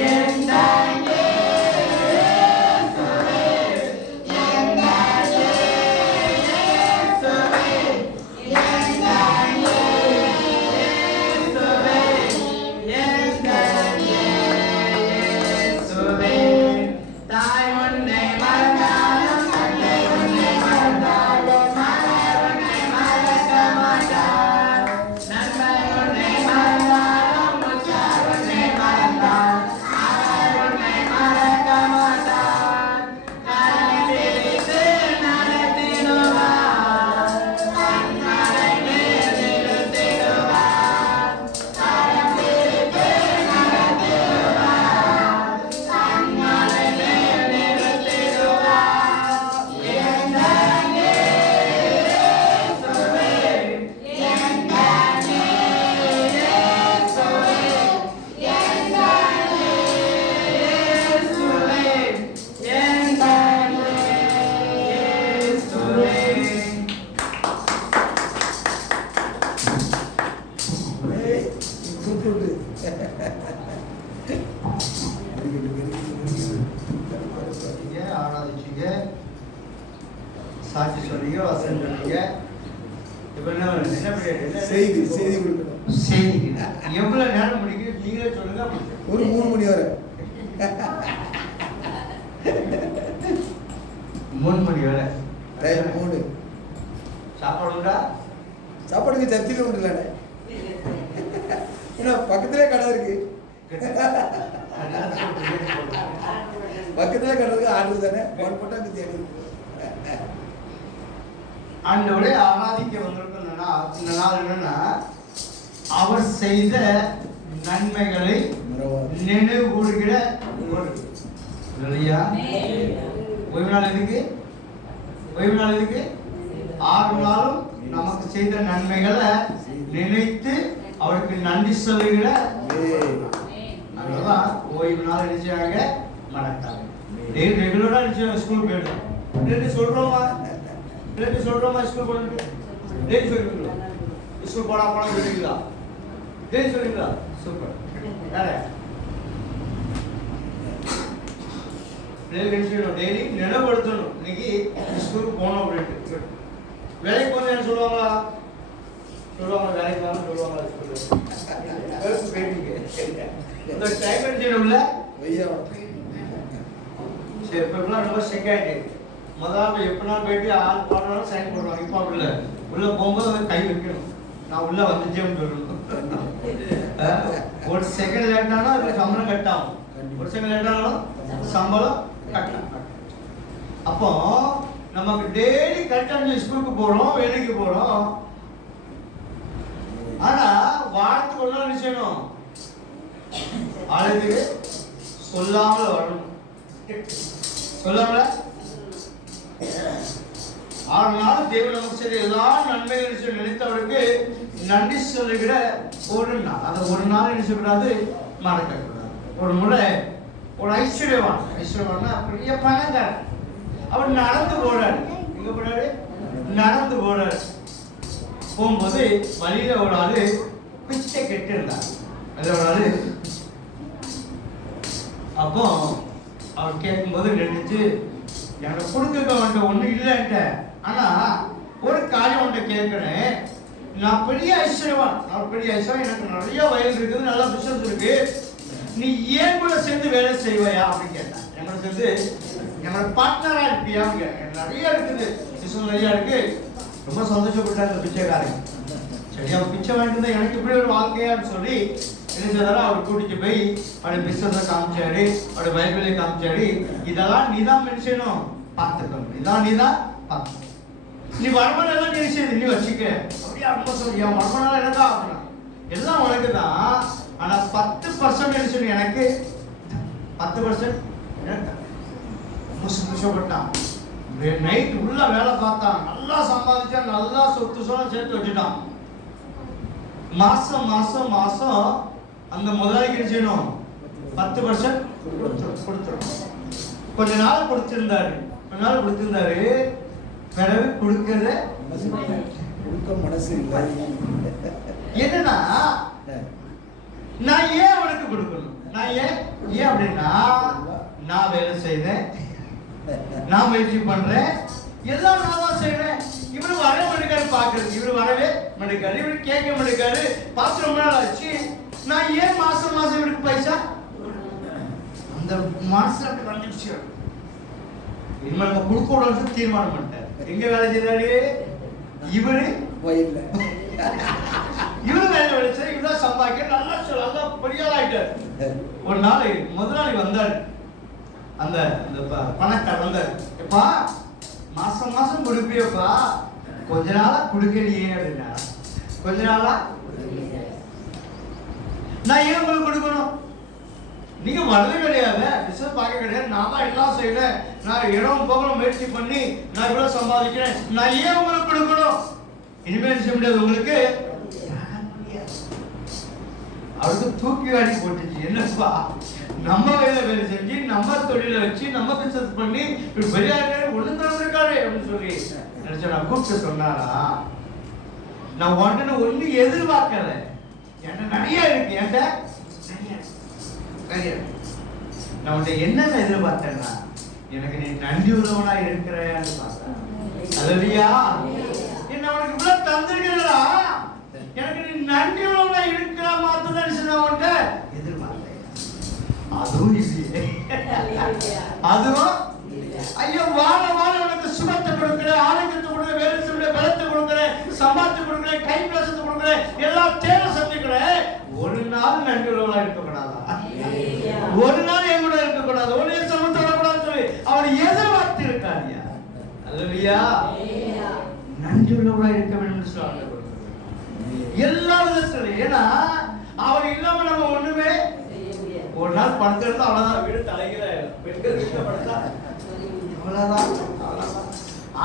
எந்தன் இயேசுவே, எந்தன் இயேசுவே, எந்தன் இயேசுவே, எந்தன் இயேசுவே. தாய் உன்னை மறந்தாலும், தந்தை உன்னை மறந்தாலும், மலர் உன்னை மறக்க மாட்டார். நண்பர் உன்னை மறந்தாலும், உற்றார் உன்னை மறந்தால், அவர் உன்னை மறக்க மாட்டார். கரம் பிடித்து நடத்திடுவார், கண்மலை மேல் நிறுத்திடுவார். கரம் பிடித்து நடத்திடுவார், கண்மலை மேல் நிறுத்திடுவார். எந்தன் இயேசுவே, எந்தன் இயேசுவே, எந்தன் இயேசுவே, எந்தன் இயேசுவே. ஏய் கூப்பிடு ஆராதிச்சீங்க, சாட்சி சொன்னீங்க, வசனம் சொன்னீங்க. இப்ப என்ன செய்தி கொடுக்கணும். செய்தி எவ்வளவு நேரம் முடிக்கும் நீங்களே சொல்லுங்க. ஒரு 3 மணி வரை 3 மணி வரை டைம் 3. சாப்பாடு உண்டா? சாப்பாடுக்கு சர்ச்சையில் உண்டு இல்லைண்ணே, ஏன்னா பக்கத்திலே கடை இருக்கு. பக்கத்திலே கடை இருக்கு, ஆர்டர் தானே போன் போட்டால் அங்கே தேடி ஆண்டவரே ஆராதிக்க வந்திருக்கும் இந்த நாள் என்னன்னா, அவர் செய்த நன்மைகளை நினைவு கூறுகிற ஒரு இல்லையா? ஓய்வு நாள் எதுக்கு? ஓய்வு நாள் எதுக்கு? 6 நாளும் நமக்கு செய்த நன்மைகளை நினைத்து அவருக்கு நன்றி சொல்லுகிற அதனாலதான் ஓய்வு நாள் நினைச்சாங்க மறக்காங்க. ரெகுலரா நினைச்சாங்க ஸ்கூல் போயிடும். டெய்லி சொல்றோமா ஸ்கூல் போட்டு டெய்லி சொல்லிருக்கோம். ஸ்கூல் போனா சொல்லிங்களா? டெய்லி சொல்லிங்களா? சூப்பர். வேற டெய்லி நினைவுபடுத்தணும். இன்னைக்கு ஸ்கூலுக்கு போனோம் அப்படின்ட்டு. வேலைக்கு போன என்ன சொல்லுவாங்களா? வேலைக்கு போகணும் சொல்லுவாங்களா? இந்த டைம் செய்யணும்ல. சரி, இப்பெல்லாம் ரொம்ப செக் ஆகிட்டு. முதல்ல எப்படினா போயிட்டு ஆள் போனாலும் சைன் போடுவாங்க. இப்போ அப்படி இல்லை. உள்ள போகும்போது கை வைக்கணும். நான் உள்ள வந்துச்சேன்னு சொல்லணும். ஒரு செகண்ட் லேட் ஆனா அதுக்கு சம்பளம் கட் ஆகும். ஒரு செகண்ட் லேட் ஆனாலும் சம்பளம் கட் ஆகும். அப்போ நமக்கு டெய்லி கரெக்டாக ஸ்கூலுக்கு போறோம், வேலைக்கு போறோம். ஆனா வாரத்துக்கு ஒரு நாள் செய்யணும். ஆளுக்கு சொல்லாமல் வரணும். சொல்லாமல 6 நாள் தேவன் நமக்கு செய்த எல்லா நன்மைகள் நினைத்தவருக்கு நன்றி சொல்லுகிற ஒரு நாள். அந்த ஒரு நாள் என்ன சொல்லக்கூடாது? மறக்கக்கூடாது. ஒரு முறை ஒரு ஐஸ்வர்யவான்னா பெரிய பணக்காரன். அவர் நடந்து போறாரு. எங்க போறாரு? நடந்து போறாரு. போகும்போது வழியில ஒரு ஆளு பிச்சை கெட்டு இருந்தார். அதுல ஒரு ஆளு. அப்போ அவர் கேட்கும்போது நினைச்சு, எனக்கு கொடுக்க வேண்டிய ஒண்ணு இல்லைன்ட்ட. ஆனா ஒரு காரியம் ஒன்றை கேட்கிறேன். நான் பெரிய ஐஸ்வர்யவான், எனக்கு நிறைய வயல் இருக்குது, நல்ல பிசினஸ் இருக்கு. நீ ஏன் கூட சேர்ந்து வேலை செய்வையா அப்படின்னு கேட்டான். என்னோட சேர்ந்து என்னோட பார்ட்னரா இருப்பியா? எனக்கு நிறைய இருக்குது, பிசினஸ் நிறைய இருக்கு. ரொம்ப சந்தோஷப்பட்டார் இந்த பிச்சைக்காரன். சரி, அவன் பிச்சை வாங்கிட்டு எனக்கு இப்படி ஒரு வாழ்க்கையான்னு சொல்லி என்ன செய்தாலும் அவர் கூட்டிட்டு போய் அவருடைய பிசினஸை காமிச்சாரு, அவருடைய பைபிளை காமிச்சாரு. இதெல்லாம் நீதான் மென்ஷனும் பார்த்துக்கணும். இதான் நீதான் பார்த்து. நீ வருமானம் எல்லாம் நீ செய்து நீ வச்சுக்க. அப்படியே அம்மா சொல்லி என் வருமானம் என்னதான் ஆகணும், எல்லாம் உனக்கு தான். ஆனா 10% என்ன சொல்லி எனக்கு 10% எனக்கு ரொம்ப சந்தோஷப்பட்டான். நைட் உள்ள வேலை பார்த்தான், நல்லா சம்பாதிச்சான், நல்லா சொத்து சொல்லாம் சேர்த்து வச்சுட்டான். மாசம் மாசம் மாசம் அந்த முதலாளிக்கு செய்யணும் 10% கொடுத்துரும். கொஞ்ச நாள் கொடுத்திருந்தாரு. பிறகு கொடுக்கறத மனசு இல்லை. என்னன்னா நான் ஏன் அவனுக்கு கொடுக்கணும்? நான் ஏன் அப்படின்னா நான் வேலை செய்தேன், நான் முயற்சி பண்றேன், எல்லாம் நான் தான் செய்யறேன். இவரு வர மாட்டேக்காரு பாக்குறது, இவரு வரவே மாட்டேக்காரு, இவரு கேட்க மாட்டேக்காரு. பார்த்து ரொம்ப நாள் ஆச்சு. நான் ஏன் மாசம் மாசம் இவருக்கு பைசா? அந்த மனசுல அப்படி வந்துடுச்சு. இனிமே நம்ம கொடுக்கூடாது தீர்மானம் பண்ணிட்டார். எங்க வேலை செய்தாரு இவரு? இவரு வேலை வச்சு இவருதான் சம்பாதிக்க நல்லா பெரிய ஆயிட்டார். ஒரு நாள் முதலாளி வந்தாரு, அந்த பணக்காரர் வந்தார். எப்பா மாசம் மாசம் கொடுப்பியப்பா, கொஞ்ச நாளா கொடுக்கலையே அப்படின்னா. கொஞ்ச நாளா நான் ஏன் உங்களுக்கு கொடுக்கணும்? நீங்க வரவே கிடையாது, பிசினஸ் பார்க்க கிடையாது, நான் தான் எல்லாம் செய்யறேன், நான் இடம் போகணும் முயற்சி பண்ணி நான் இவ்வளவு சம்பாதிக்கிறேன், நான் ஏன் உங்களுக்கு கொடுக்கணும்? இனிமேல் செய்ய முடியாது உங்களுக்கு. அவருக்கு தூக்கி வாடி போட்டுச்சு. என்னப்பா நம்ம வேலை செஞ்சு நம்ம தொழிலை வச்சு நம்ம பிசினஸ் பண்ணி பெரிய ஒண்ணு இருக்காரு அப்படின்னு சொல்லி நினைச்சா. நான் கூப்பிட்டு சொன்னாரா, நான் ஒண்ணு எதிர்பார்க்கல, என்கிட்ட நிறைய இருக்கு, என்கிட்ட நான் உன்ட்ட என்னென்ன எதிர்பார்த்தேன்னா, எனக்கு நீ நன்றி உள்ளவனா இருக்கிறேன்னு பார்த்தேன். அல்லையா? என்ன உனக்கு இவ்வளவு தந்திருக்கிறா, எனக்கு நீ நன்றி உள்ளவனா இருக்கிற மாதிரி தான் உன்ட்ட எதிர்பார்த்தேன். அதுவும் இல்லையே. அதுவும் ஐயோ, வாழ வாழ உனக்கு சுகத்தை கொடுக்குறேன், ஆரோக்கியத்தை கொடுக்குறேன், வேலை செய்ய பலத்தை கொடுக்குறேன், சம்பாதித்து கொடுக்குறேன், கை பேசத்தை கொடுக்குறேன், எல்லாம் தேவை சந்திக்கிறேன். ஒரு நாள் நன்றி உள்ளவனா இருக்கக்கூடாதா? ஒரு நாள் என் கூட இருக்கக்கூடாது, ஒரு சமத்தை வரக்கூடாதுன்னு சொல்லி அவன் எதிர்பார்த்து இருக்காரியா? அல்லையா? நன்றி உள்ளவனா இருக்க வேண்டும் சொல்ல எல்லா விதத்திலும். ஏன்னா அவர் இல்லாம நம்ம ஒண்ணுமே ஒரு நாள் படுத்துறது அவ்வளவுதான், வீடு தலைகீழ பெண்கள் வீட்டுல படுத்தா அவ்வளவுதான்.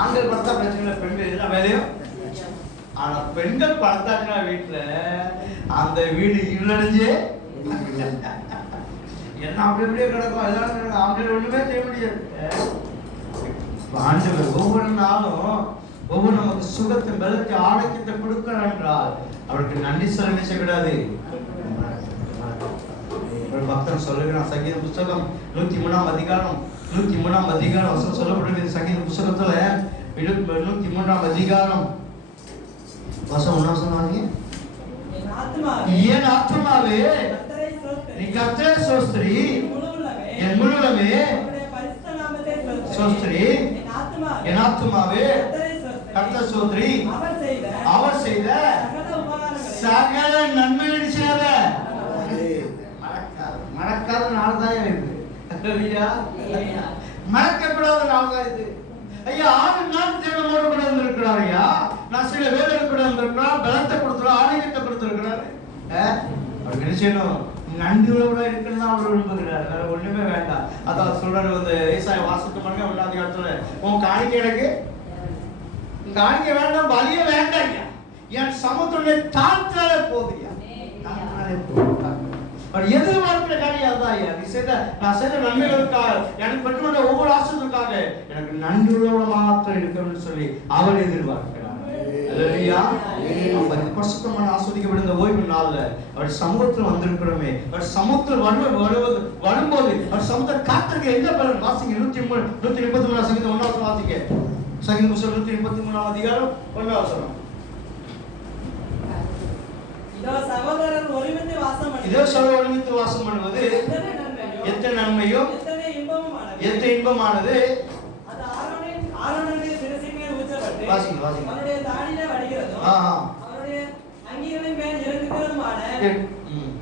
ஆண்கள் படுத்தா பிரச்சனை இல்லை, பெண்கள் இதெல்லாம் வேலையும். ஆனா பெண்கள் படுத்தாச்சுன்னா வீட்டுல அந்த வீடு இருளடைஞ்சே என்ன அப்படி அப்படியே கிடக்கும். எல்லாம் ஆண்கள் ஒண்ணுமே செய்ய முடியாது. ஆண்டவர் ஒவ்வொரு நாளும் ஒவ்வொரு நமக்கு சுகத்தை பலத்தை ஆரோக்கியத்தை கொடுக்கிறார் என்றால் அவருக்கு நன்றி சொல்ல நினைச்சக்கூடாது. ஒரு பக்தன் சொல்லுகிறான், சங்கீத புஸ்தகம் 103ஆம் அதிகாரம் 103ஆம் அதிகாரம் வசனம் சொல்லப்படுகிறது. சங்கீத புஸ்தகத்துல 103ஆம் அதிகாரம் வசனம் 1 சொன்னாங்க, என் ஆத்துமாவே நீ கர்த்தரை ஸ்தோத்திரி, என் முழுவதுமே ஸ்தோத்திரி, என் ஆத்துமாவே கர்த்தரை ஸ்தோத்திரி, அவர் செய்த சகல நன்மைகளை செய்த மறக்காத நாள் தான் இது. மறக்கக்கூடாத நாள் தான் இது. ஐயா 6 நாள் தேவனோடு கூட இருந்திருக்கிறார். ஐயா நான் சில வேலை கூட இருந்திருக்கிறார், பலத்தை கொடுத்துருவோம், ஆரோக்கியத்தை கொடுத்திருக்கிறாரு. அவர் நினைச்சணும் நன்றியோட இருக்குன்னு தான் அவர் விரும்புகிறார், வேற ஒண்ணுமே வேண்டாம். அதான் சொல்றாரு வந்து ஏசாயா வாசிக்க பாருங்க 1ஆம் அதிகாரத்துல, உன் காணிக்கை எனக்கு காணிக்கை வேண்டாம், பலியே வேண்டாம் ஐயா, என் சமத்துடைய தாழ்த்தாலே போதுயா, தாழ்த்தாலே போதும். அவர் எதிர்பார்க்கிற காரியம் அதுதான் ஐயா. நீ செய்த நான் செய்த நன்மைகளுக்காக, எனக்கு பெற்றுக்கொண்ட ஒவ்வொரு ஆசீர்வாதத்துக்காக எனக்கு நன்றியோட மாத்திரம் இருக்கணும்னு சொல்லி அவர் எதிர்பார்க்கிறார். அல்லேலூயா. நம்ம பரிசுத்தமான ஆஸ்வதிக்கப்பட்ட இந்த ஓய்வு நாள்ல அவர் சமூகத்தில் வந்திருக்கிறோமே, அவர் சமூகத்தில் வரும்போது அவர் சமூகத்தை காத்துக்கு என்ன பலன்? வாசிங்க 133 சங்கீதம் 1 வாசிங்க. சங்கீத புஸ்தகம் 133ஆம் அதிகாரம் 1 வசனம். இதோ சகோதரர் ஒருமித்து வாசம் பண்ணுவது எத்தனை நன்மையும் எத்தனை இன்பமானது. அது ஆரோனுடைய சிரசின் மேல் ஊற்றப்பட்டு வாசிங்க அவருடைய தாடியிலே வடிகிறதும் அவருடைய அங்கிகளின் மேல் இறங்குகிறதுமான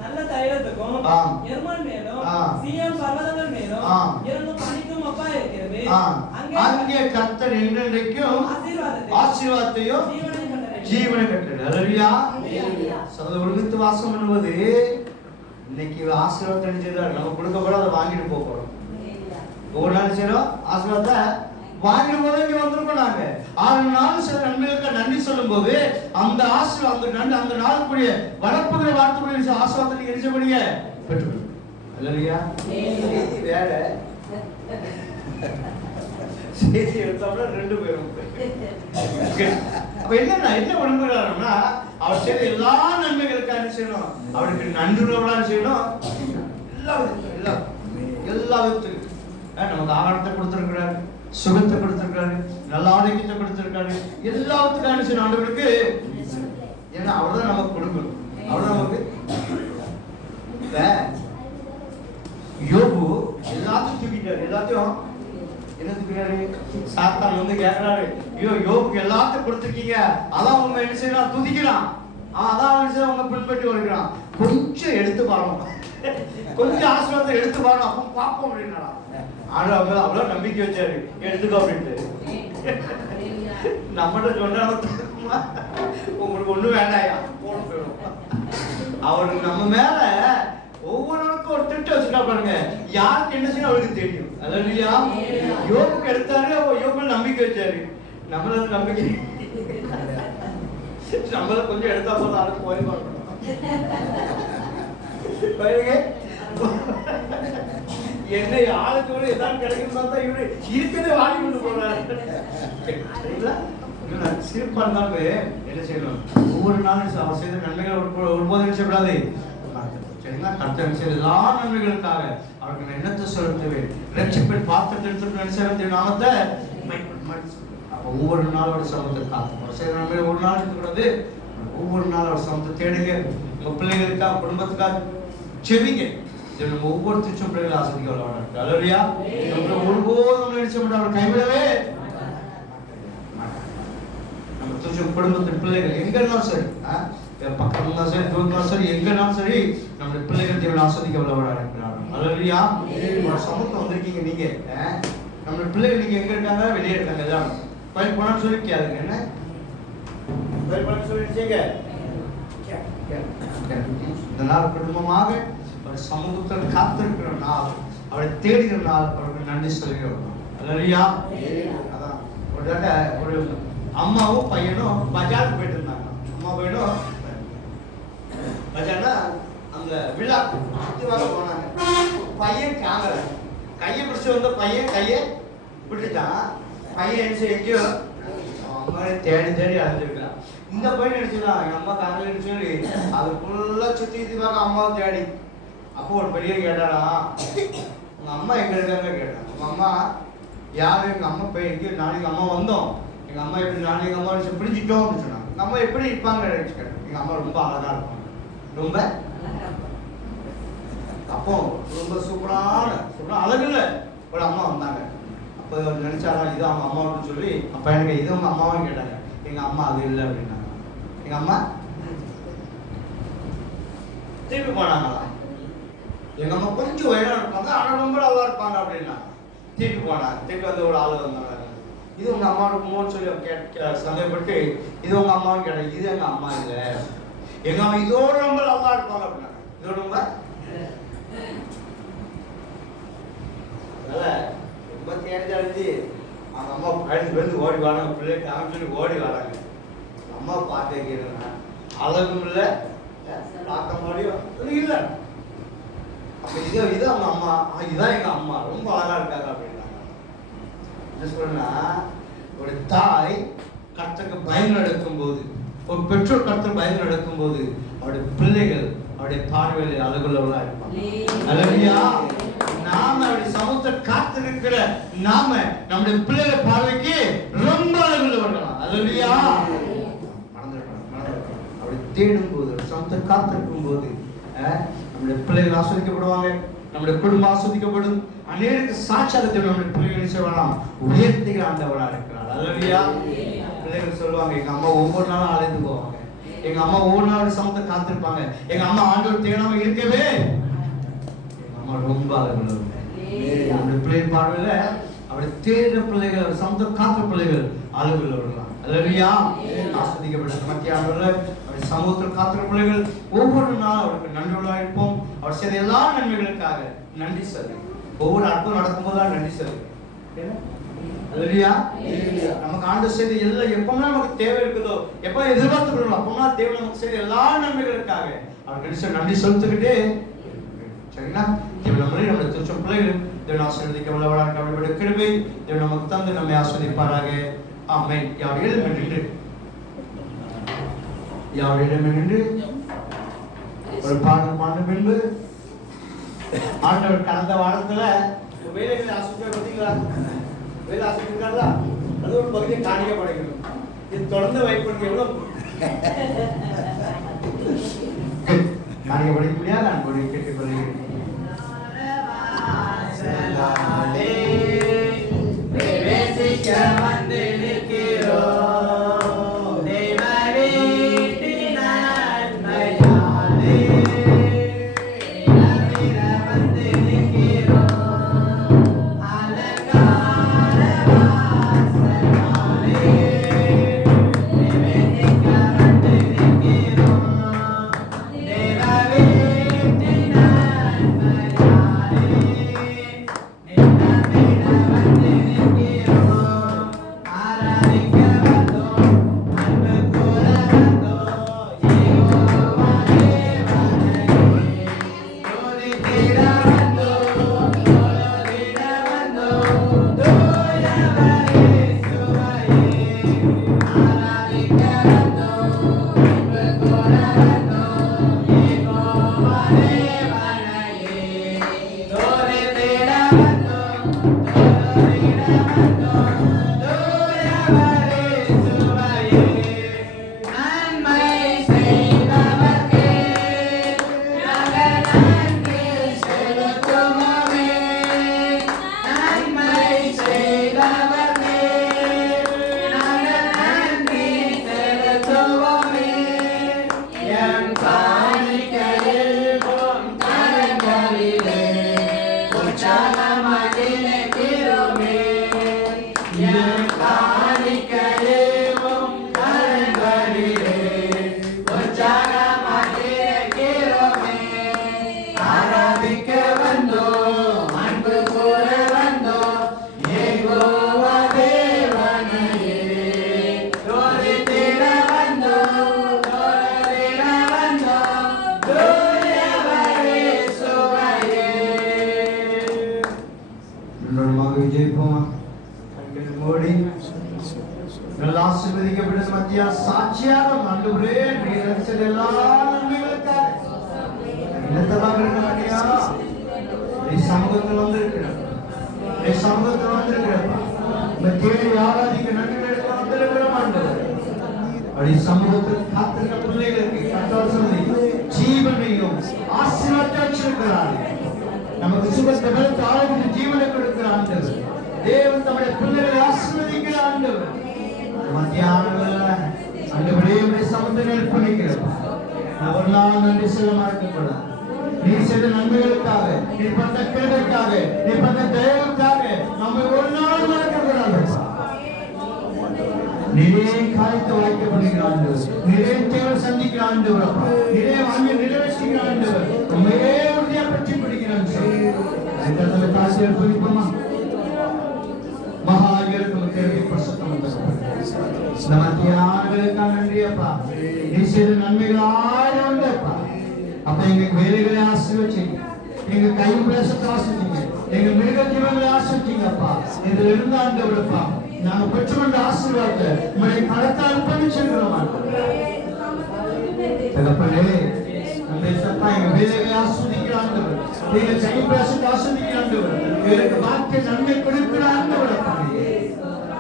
நல்ல தைலத்துக்கும் எர்மன் மேலும் சீயோன் பர்வதங்கள் மேலும் இறங்கும் பனிக்கும் ஒப்பா இருக்கிறது. அங்கே கர்த்தர் என்றென்றைக்கும் ஆசீர்வாதத்தையும் ஜீவனை கட்டளை. அல்லேலூயா. சகோதரர் ஒருமித்து வாசம் பண்ணுவது இன்னைக்கு ஆசீர்வாதத்தை அடைஞ்சிருக்காரு. நம்ம கொடுக்க போறோம், அதை வாங்கிட்டு போக போறோம். ஒவ்வொரு நாள் செய்யறோம், ஆசீர்வாதத்தை வாங்கிடும் போது இங்க வந்திருக்கோம். நாங்க 6 நாள் சில நன்மைகளுக்கு நன்றி சொல்லும் போது அந்த ஆசீர்வாதம் அந்த நாளுக்குரிய வளர்ப்புகளை வாழ்த்துக்கூடிய ஆசீர்வாதத்தை நீங்க எரிச்சபடிய பெற்றுக்கணும். அல்லேலூயா. வேற செய்தி எடுத்தோம்னா 2 பேரும் அப்ப என்ன விரும்புகிறாருன்னா அவர் செய்த எல்லா நன்மைகளுக்காக செய்யணும், அவருக்கு நன்றியோட செய்யணும். எல்லா விதத்துக்கும் நமக்கு ஆகாரத்தை கொடுத்திருக்கிறாரு, சுகத்தை கொடுத்திருக்காரு, நல்ல ஆரோக்கியத்தை கொடுத்திருக்காரு, எல்லாத்துக்கான செய்யணும் ஆண்டவருக்கு. ஏன்னா அவர் தான் நமக்கு கொடுக்கணும், அவர் நமக்கு. யோபு எல்லாத்தையும் தூக்கிட்டாரு. எல்லாத்தையும் என்ன தூக்கிறாரு? சாத்தான் வந்து கேட்கிறாரு, ஐயோ யோபுக்கு எல்லாத்தையும் கொடுத்துருக்கீங்க, அதான் உங்க என்ன செய்யலாம் துதிக்கிறான், அதான் என்ன உங்க பின்பற்றி வருகிறான், கொஞ்சம் எடுத்து பாருங்க, கொஞ்சம் ஆசீர்வாதத்தை எடுத்து பாருங்க, அப்போ பார்ப்போம் அப்படின்னா. ஆனா அவங்க அவ்வளவு நம்பிக்கை வச்சாரு, எடுத்துக்கோ அப்படின்ட்டு. நம்மகிட்ட சொன்னா உங்களுக்கு ஒண்ணும் வேண்டாயா போன போயிடும். அவருக்கு நம்ம மேல ஒவ்வொருவருக்கும் ஒரு திட்டம் வச்சுட்டா பாருங்க, யாருக்கு என்ன செய்யணும் அவருக்கு தெரியும். அல்லேலூயா. யோபுக்கு எடுத்தாரு, யோபு நம்பிக்கை வச்சாரு, நம்மள நம்பிக்கை நம்மள கொஞ்சம் எடுத்தா போதும், அதுக்கு போய் பார்க்கணும். என்ன ஆளுக்கு எதாவது கிடைக்கும் தான் இவரு இருக்கிறதே வாங்கி கொண்டு போறாரு. சிரிப்பா இருந்தாலும் என்ன செய்யணும், ஒவ்வொரு நாளும் அவர் செய்த நன்மைகளை ஒருபோதும் நினைச்சக்கூடாது. சரிங்களா? கர்த்தர் செய்த எல்லா நன்மைகளுக்காக அவருக்கு எண்ணத்தை செலுத்துவேன், ரட்சிப்பின் பாத்திரத்தை எடுத்து நாமத்தை ஒவ்வொரு நாளோட சமத்தை காத்து செய்த நன்மைகளை ஒரு நாள் எடுத்துக்கூடாது. ஒவ்வொரு நாளோட சமத்தை தேடுங்க, உங்க பிள்ளைகளுக்காக குடும்பத்துக்காக செவிங்க. நம்ம ஒவ்வொருத்தரும் பிள்ளைகளை ஆசிரியர் விளையாடுறாங்க. அல்லேலூயா. ஒருபோதும் நினைச்ச மாட்டோம், அவர் கைவிடவே. நம்ம துச்சம் குடும்பத்தின் பிள்ளைகள் எங்க இருந்தாலும் சரி, பக்கம் இருந்தாலும் சரி, தூரம் இருந்தாலும் சரி, எங்க இருந்தாலும் சரி, நம்முடைய பிள்ளைகள் தேவை ஆஸ்வதிக்க விளையாடுறாங்க. அல்லேலூயா. சமூகத்தை வந்திருக்கீங்க நீங்க, நம்முடைய பிள்ளைகள் நீங்க எங்க இருக்காங்க, வெளியே இருக்காங்க. எல்லாம் கோயில் போனான்னு சொல்லி கேளுங்க. என்ன கோயில் போனான்னு சொல்லிடுச்சீங்க. இந்த நாள் குடும்பமாக அவர் சமூகத்தில் காத்திருக்கிற நாள், அவரை தேடுகிற நாள், அவருக்கு நன்றி சொல்கிறோம். அல்லேலூயா. அதான் ஒரு தடவை ஒரு அம்மாவும் பையனும் பஜாருக்கு போயிட்டு இருந்தாங்க. அம்மா பையனும் பஜார்னா அந்த விழாக்கு சுற்றி வர போனாங்க. பையன் காங்கல கையை பிடிச்சி வந்த பையன் கையை விட்டுட்டான். பையன் எழுச்சி எங்கேயோ அம்மா தேடி தேடி அழைஞ்சிருக்கான். இந்த பையன் நினைச்சுதான் எங்க அம்மா காங்கலன்னு சொல்லி அது ஃபுல்லா சுத்தி பார்க்க அம்மாவை தேடி. அப்போ ஒரு பெரிய கேட்டாடா, உங்க அம்மா எங்க இருக்காங்க கேட்டான். உங்க அம்மா யாரு? எங்க அம்மா போய் எங்கேயும் நாளைக்கு அம்மா வந்தோம், எங்க அம்மா எப்படி நாளைக்கு அம்மா பிரிஞ்சிட்டோம் அப்படின்னு சொன்னாங்க. எங்க அம்மா எப்படி இருப்பாங்க கேட்டேன். எங்க அம்மா ரொம்ப அழகா இருப்பாங்க. ரொம்ப அப்போ ரொம்ப சூப்பரான அழகு இல்லை ஒரு அம்மா வந்தாங்க. அப்போ நினைச்சாரா இது அவங்க அம்மாவுன்னு சொல்லி. அப்போ எனக்கு இது உங்க அம்மாவும் கேட்டாங்க. எங்க அம்மா அது இல்லை அப்படின்னாங்க. எங்க அம்மா திருப்பி போனாங்களா? எங்க அம்மா கொஞ்சம் உயரம் இருப்பாங்க, ஆனால் ரொம்ப நல்லா இருப்பாங்க அப்படின்னாங்க. திருப்பி போனாங்க. திருப்பி வந்து ஒரு ஆள் வந்தாங்க. இது உங்க அம்மா இருக்குமோன்னு சொல்லி சந்தேகப்பட்டு இது உங்க அம்மாவும் கேட்டாங்க. இது எங்க அம்மா இல்லை, எங்க அம்மா இதோட ரொம்ப நல்லா இருப்பாங்க அப்படின்னாங்க. இதோட ரொம்ப ரொம்ப தேர்ந்தெடுத்து அவங்க அம்மா பயந்து வந்து ஓடி வராங்க. பிள்ளைக்கு சொல்லி ஓடி வராங்க. அம்மா பார்த்து வைக்கிறேன் அழகும் இல்லை, பார்க்க முடியும் இல்லை. அப்ப இது அவங்க அம்மா, இதுதான் எங்க அம்மா, ரொம்ப அழகா இருக்காங்க அப்படின்னாங்க. என்ன சொல்றேன்னா, ஒரு தாய் கர்த்தருக்கு பயந்து நடக்கும் போது, ஒரு பெற்றோர் கர்த்தர் பயந்து நடக்கும் போது அவருடைய பிள்ளைகள் அவருடைய பார்வையில் அழகுள்ளவர்களா இருப்பாங்க. அல்லேலூயா. நாம அவருடைய சமூகத்தை காத்திருக்கிற நாம நம்முடைய பிள்ளைகள் பார்வைக்கு ரொம்ப அழகுள்ளவர்களா. அல்லேலூயா. அவரை தேடும் போது, சமூகத்தை காத்திருக்கும் போது நம்முடைய பிள்ளைகள் ஆஸ்வதிக்கப்படுவாங்க, நம்முடைய குடும்பம் ஆஸ்வதிக்கப்படும். அநேருக்கு சாட்சியாக நம்முடைய பிள்ளைகளை சொல்லலாம் உயர்த்திகள் ஆண்டவரா இருக்கிறார். அல்லேலூயா. பிள்ளைகள் சொல்லுவாங்க, எங்க அம்மா ஒவ்வொரு நாளும் அழைந்து போவாங்க, எங்க அம்மா ஒவ்வொரு நாள் சமத்தை காத்திருப்பாங்க, எங்க அம்மா ஆண்டவர் தேடாம இருக்கவே எங்க அம்மா ரொம்ப அழகுள்ளவங்க. நம்முடைய பிள்ளை பார்வையில அவருடைய தேடுற பிள்ளைகள், அவர் சமத்தை காத்திர பிள்ளைகள் அழகுள்ளவர்களாம். அல்லேலூயா. ஆஸ்வதிக்கப்பட்ட மத்தியானவர்கள் அவருடைய சமூகத்தில் காத்திர பிள்ளைகள் ஒவ்வொரு நாள் அவருக்கு நன்றியுள்ளா இருப்போம். அவர் செய்த எல்லா நன்மைகளுக்காக நன்றி சொல்லி, ஒவ்வொரு அற்புதம் நடக்கும்போது நன்றி சொல்லி. அல்லேலூயா. நமக்கு ஆண்டவர் செய்த எல்லா எப்பவுமே நமக்கு தேவை இருக்குதோ, எப்ப எதிர்பார்த்துக்கிறோம் அப்பதான் தேவை நமக்கு செய்த எல்லா நன்மைகளுக்காக அவருக்கு நன்றி செலுத்திக்கிட்டே சரிங்களா. நம்மளே நம்முடைய திருச்சம் பிள்ளைகள் தேவன் ஆசீர்வதிக்க உள்ளவராக அவருடைய கிருபை தேவன் நமக்கு தந்து நம்மை ஆசீர்வதிப்பாராக. ஆமென். யாரிடம் நின்று ஒரு பாடல் பாட பின்பு ஆண்டவர் கடந்த வாரத்துல வேலைகளை ஆசிரியர் பார்த்தீங்களா, வேலை ஆசிரியர்களா, அது ஒரு பகுதியை காணிக்க படைக்கணும். இது தொடர்ந்து வைப்பு எவ்வளவு காணிக்க படிக்க முடியாது. நான் ஒரு கேட்டுக் கொள்கிறேன். Amen. மக விஜயிப்போமா மோடி நல்ல ஆசீர்வதிக்கப்பட்ட மத்தியா சாட்சியாக ஆண்டவரே நீர் செய்த எல்லா நன்மைகளுக்காக என்னத்தமாக இருக்கிறாயா நீ சமூகத்தில் வந்திருக்கிறேன் நீ சமூகத்தில் வந்திருக்கிறப்பா இந்த தேடி ஆராதிக்க நன்மைகளுக்கு வந்திருக்கிறோம் ஆண்டவர் அப்படி சமூகத்தில் காத்திருக்க பிள்ளைகளுக்கு கர்த்தர் சொல்லி ஜீவனையும் ஆசீர்வாதத்தை வச்சிருக்கிறார். நமக்கு சுகத்தை வெளுத்து ஆளுக்கு ஜீவனை கொடுக்கிற ஆண்டவர் தேவன் தம்முடைய பிள்ளைகளை ஆசீர்வதிக்கிற ஆண்டவர். மத்தியான ஆண்டவரே உடைய சமூகத்தை அர்ப்பணிக்கிறோம். ஒரு நாள் நன்றி சொல்ல மறக்கக்கூடாது. நீ செய்த நன்மைகளுக்காக, நீ பண்ண கிருபைக்காக, நீ பண்ண தயவுக்காக நம்ம ஒரு நாள் மறக்கக்கூடாது. நிறைய காரியத்தை வாய்க்கப்படுகிற ஆண்டவர், நிறைய தேவை சந்திக்கிற ஆண்டவர், நிறைய வாங்கி நிறைவேற்றுகிற ஆண்டவர், உண்மையே உறுதியா பற்றி பிடிக்கிறான். தாசி அர்ப்பணிப்போமா? மகா இருக்கும் தேவை பிரசத்தம் நன்றியப்பா. நீ செய்த நன்மைகள் ஆயிரம் உண்டப்பா. அப்ப எங்க வேலைகளை ஆசீர்வதிங்க, எங்க கை பிரசத்தை ஆசீர்வதிங்க, எங்க மிருக ஜீவங்களை ஆசீர்வதிங்கப்பா. இதுல இருந்து ஆண்டவரப்பா நாங்க பெற்றுக்கொண்ட ஆசீர்வாதத்தை உங்களுடைய கரத்தை அர்ப்பணிச்சிருக்கிறோம். தகப்பனே நம்முடைய சத்தா எங்க வேலைகளை ஆஸ்வதிக்கிற ஆண்டவர், எங்க கை பிரசத்தை ஆஸ்வதிக்கிற ஆண்டவர், எங்களுக்கு வாக்கிய நன்மை கொடுக்கிற ஆண்டவர்.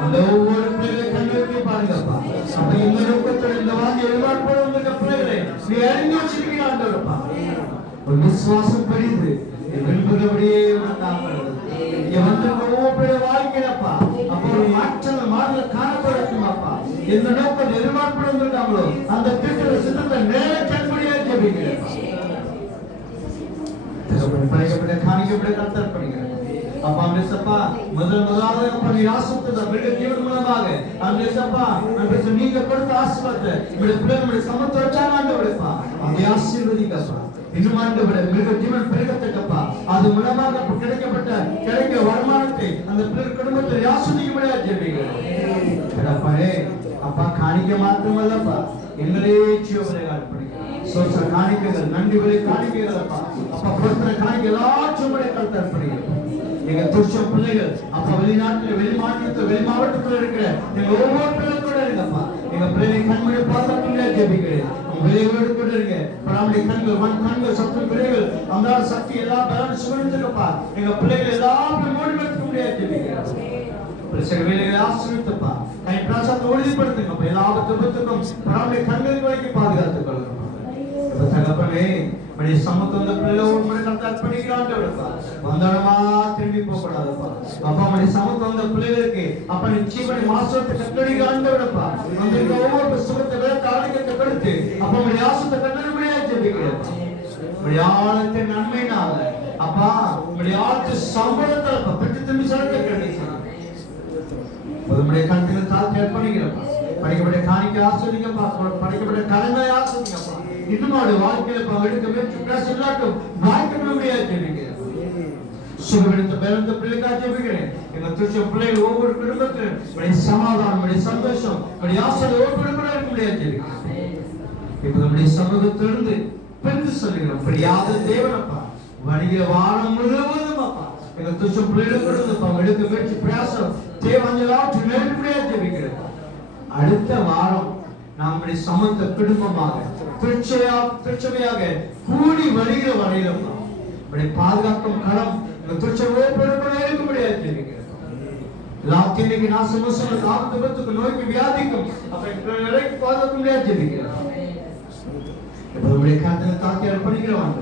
அந்த ஒவ்வொரு பிள்ளைகளை கண்ணுக்கு பாருங்கப்பா. அப்ப இந்த நோக்கத்தோட இந்த வாக்கிய எதிர்பார்ப்போட உங்க பிள்ளைகளை நீ அறிந்து வச்சிருக்கிற ஆண்டவரப்பா. ஒரு விசுவாசம் பெரியது விரும்புகிறபடியே காப்பாடுது. இங்க வந்து ஒவ்வொரு வாழ்க்கையிலப்பா அப்போ ஒரு மாற்றங்கள் மாறுதல் காணப்படட்டுமாப்பா. எந்த நோக்கம் எதிர்பார்ப்பு வந்திருக்காங்களோ அந்த திட்ட சித்தத்தை நிறைவேற்றபடியா ஜெபிக்கிறேன். படைக்கப்பட்ட காணிக்கப்பட்ட கர்த்தர் பண்ணுகிறேன். அப்பா அம்சப்பா முதலாவது அப்பா நீ ஆசீர்வதித்த மிருக ஜீவன் மூலமாக அம்சப்பா நீங்க கொடுத்த ஆசீர்வாதத்தை உங்களுடைய பிள்ளைகளுடைய சமத்துவச்சான ஆண்டவரப்பா அதை ஆசீர்வதிக்கப்பா. இன்னும் ஆண்டவரே மிருக ஜீவன் பெருகத்தக்கப்பா. அது மூலமாக கிடைக்க வருமானத்தை அந்த பிள்ளை குடும்பத்தை ஆசீர்வதிக்கும்படியா ஜெபிக்கிறேன். அப்பா காணிக்க மாத்திரமல்லப்பா எங்களே ஜீவனை அர்ப்பணிக்கிறேன். சோச காணிக்கைகள் நன்றி விலை காணிக்கைகள் அப்பா அப்பா கொடுத்த காணிக்கை எல்லாச்சும் கருத்து அர்ப்பணிக்கிறேன். எங்க துஷ்ட பிள்ளைகள் அப்பா வெளிநாட்டுல வெளி மாநிலத்துல வெளி மாவட்டத்துல இருக்கிற எங்க ஒவ்வொரு பிள்ளைகள் கூட இருங்கப்பா. எங்க பிள்ளைகளை கண்மொழி பாதுகாப்புங்களா ஜெபிக்கிறேன். விளைவோடு கூட இருங்க. நம்முடைய கண்கள் கண்கள் சத்து பிள்ளைகள் அந்த சக்தி எல்லா பலன் சுகணிச்சிருப்பா. எங்க பிள்ளைகள் எல்லாரும் மோடிபடுத்த முடியாது ஜெபிக்கிறேன். வேலைகளை ஆசிரியப்பா கை பிராசத்தை உறுதிப்படுத்துங்கப்பா. எல்லா விபத்துக்கும் நம்முடைய கண்களுக்கு வரைக்கும் பாதுகாத்துக் கொள்ளணும். தகப்பனே நம்முடைய சமூகத்தை வந்து பிள்ளைகள் அர்ப்பணிக்கிறான்ப்பா. வந்தோடமா திரும்பி போகக்கூடாதுப்பா. அப்பா நம்முடைய சமூகத்தை வந்த பிள்ளைகளுக்கு அப்ப நீ ஜீவனை மாசத்தை கட்டடிக்கிறான்ப்பா. வந்திருக்க ஒவ்வொரு சுகத்தை விளக்க ஆளுக்கத்தை கொடுத்து அப்ப நம்முடைய ஆசத்தை கட்டடிப்படியா ஜெபிக்கிறேன். நம்முடைய ஆழத்தை நன்மைனால அப்பா நம்முடைய ஆழத்தை சம்பளத்தை பெற்று திரும்பி சரத்தை கிடைச்சான். நம்முடைய கண்களை தாழ்த்தி அர்ப்பணிக்கிறப்பா. படிக்கப்பட்ட காணிக்கை ஆஸ்வதிக்கப்பா. படிக்கப்பட்ட கடனை ஆஸ்வதிக்கப்பா. இன்னும் வாழ்க்கையில எடுக்க முயற்சி பேச எல்லாட்டும் வாய்க்க முடியாது ஜெபிக்கிறேன். சுகமெடுத்த பிறந்த பிள்ளைக்காக ஜெபிக்கிறேன். எங்க துஷ்ட பிள்ளைகள் ஒவ்வொரு குடும்பத்திலும் சமாதானம் சந்தோஷம் ஆசிரியர் ஒவ்வொரு இருக்க முடியாது ஜெபிக்கிறேன். இப்ப நம்முடைய சமூகத்திலிருந்து பெருந்து சொல்லுகிறோம். அப்படியாத தேவனப்பா வருகிற வாரம் முழுவதும் அப்பா எங்க துஷ்ட பிள்ளைகளுக்கு எடுக்க முயற்சி பிரயாசம் தேவஞ்சலாற்று நேரடியாக ஜெபிக்கிறேன். அடுத்த வாரம் நம்முடைய சமூக குடும்பமாக திருச்சபையாக கூடி வருகிற வரையிலும் பாதுகாக்கும் களம் இருக்க முடியாது. எல்லாத்தையும் நாசமோசம் ஆபத்துக்கு நோய்க்கு வியாதிக்கும் பாதுகாக்க முடியாது ஜெபிக்கிறேன். நம்முடைய கருத்தை தாக்கி அர்ப்பணிக்கிறோம்.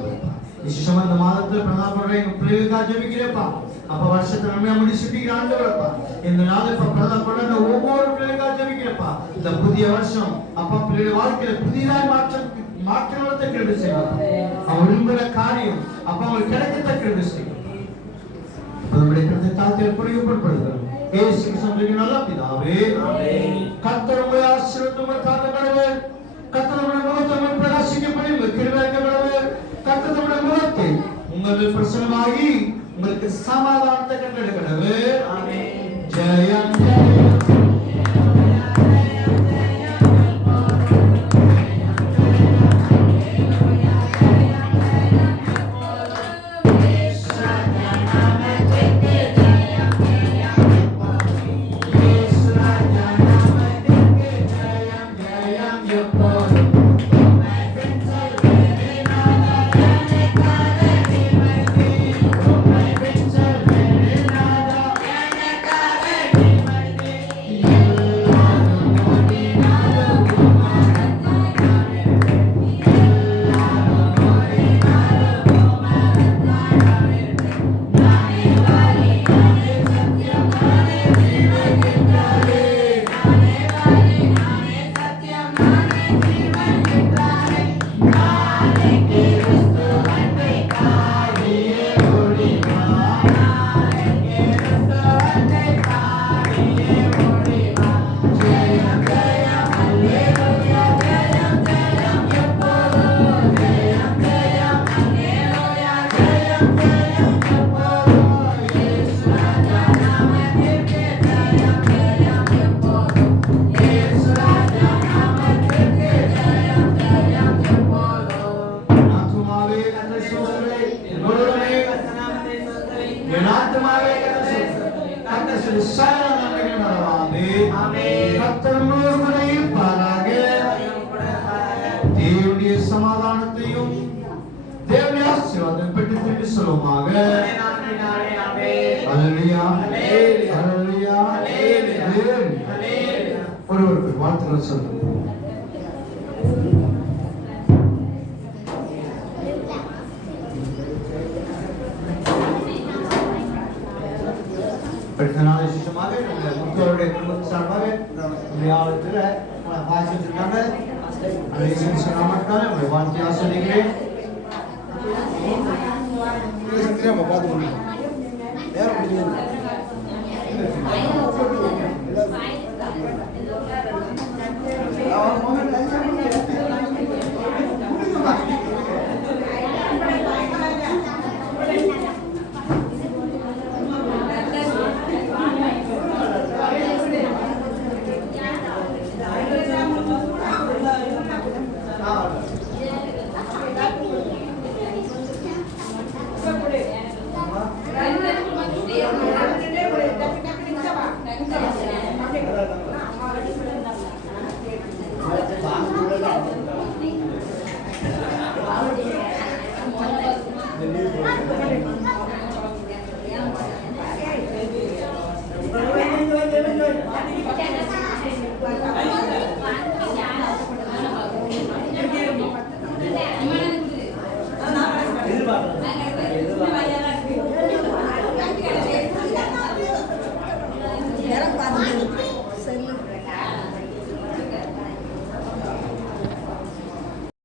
விசேஷமா இந்த மாதத்துல பிரதான எங்க பிள்ளைகளுக்காக ஜெபிக்கிறேப்பா. அப்ப வருஷத்தை நம்ம முடிச்சுட்டு ஆண்டவரப்பா இந்த நாள் இப்ப பிரதான ஒவ்வொரு பிள்ளைகளுக்காக ஜெபிக்கிறேப்பா. இந்த புதிய வருஷம் அப்பா பிள்ளைகள் வாழ்க்கையில புதிதாய் மாற்றத்தை கிருபை செய்வார். அவன் விரும்புகிற காரியம் அப்ப அவங்களுக்கு கிடைக்கத்தக்க கிருபை செய்யும். நம்முடைய கருத்தை தாக்கி அர்ப்பணிக்கப்படுகிறது. இயேசு கிறிஸ்துவின் நல்ல பிதாவே கர்த்தர் உங்களை ஆசீர்வதித்து காக்கவே. கர்த்தர் உங்களுடைய முகத்தை பிரகாசிக்கப்படி கிருபையாக்கவே. கர்த்தர் உங்களுடைய முகத்தை உங்கள் பிரசன்னமாகி உங்களுக்கு சமாதானத்தை கண்டெடுக்கவே. ஜெயம் ஜெயம். Jaya இயேசுவின் சகல நன்மைகள் நடவாது. கர்த்தர் உங்களோடு கூட இருப்பாராக. தேவனுடைய சமாதானத்தையும் தேவனுடைய ஆசீர்வாதம் பெற்று திரும்பி சொல்லுமாக. அல்லேலூயா, அல்லேலூயா, அல்லேலூயா. ஒருவருக்கு வாழ்த்துக்கள் சொல்லுங்க. அடுத்த நாள் விசேஷமாக நம்முடைய முத்தோருடைய குடும்பத்து சார்பாக நம்முடைய ஆலயத்தில் பாய்ச்சி வச்சிருக்காங்க. அதை நாமத்தால் நம்முடைய வாழ்க்கையை ஆசிரியர்களே நம்ம பார்த்துக்கணும். நேரம் முடிஞ்சது. Thank you.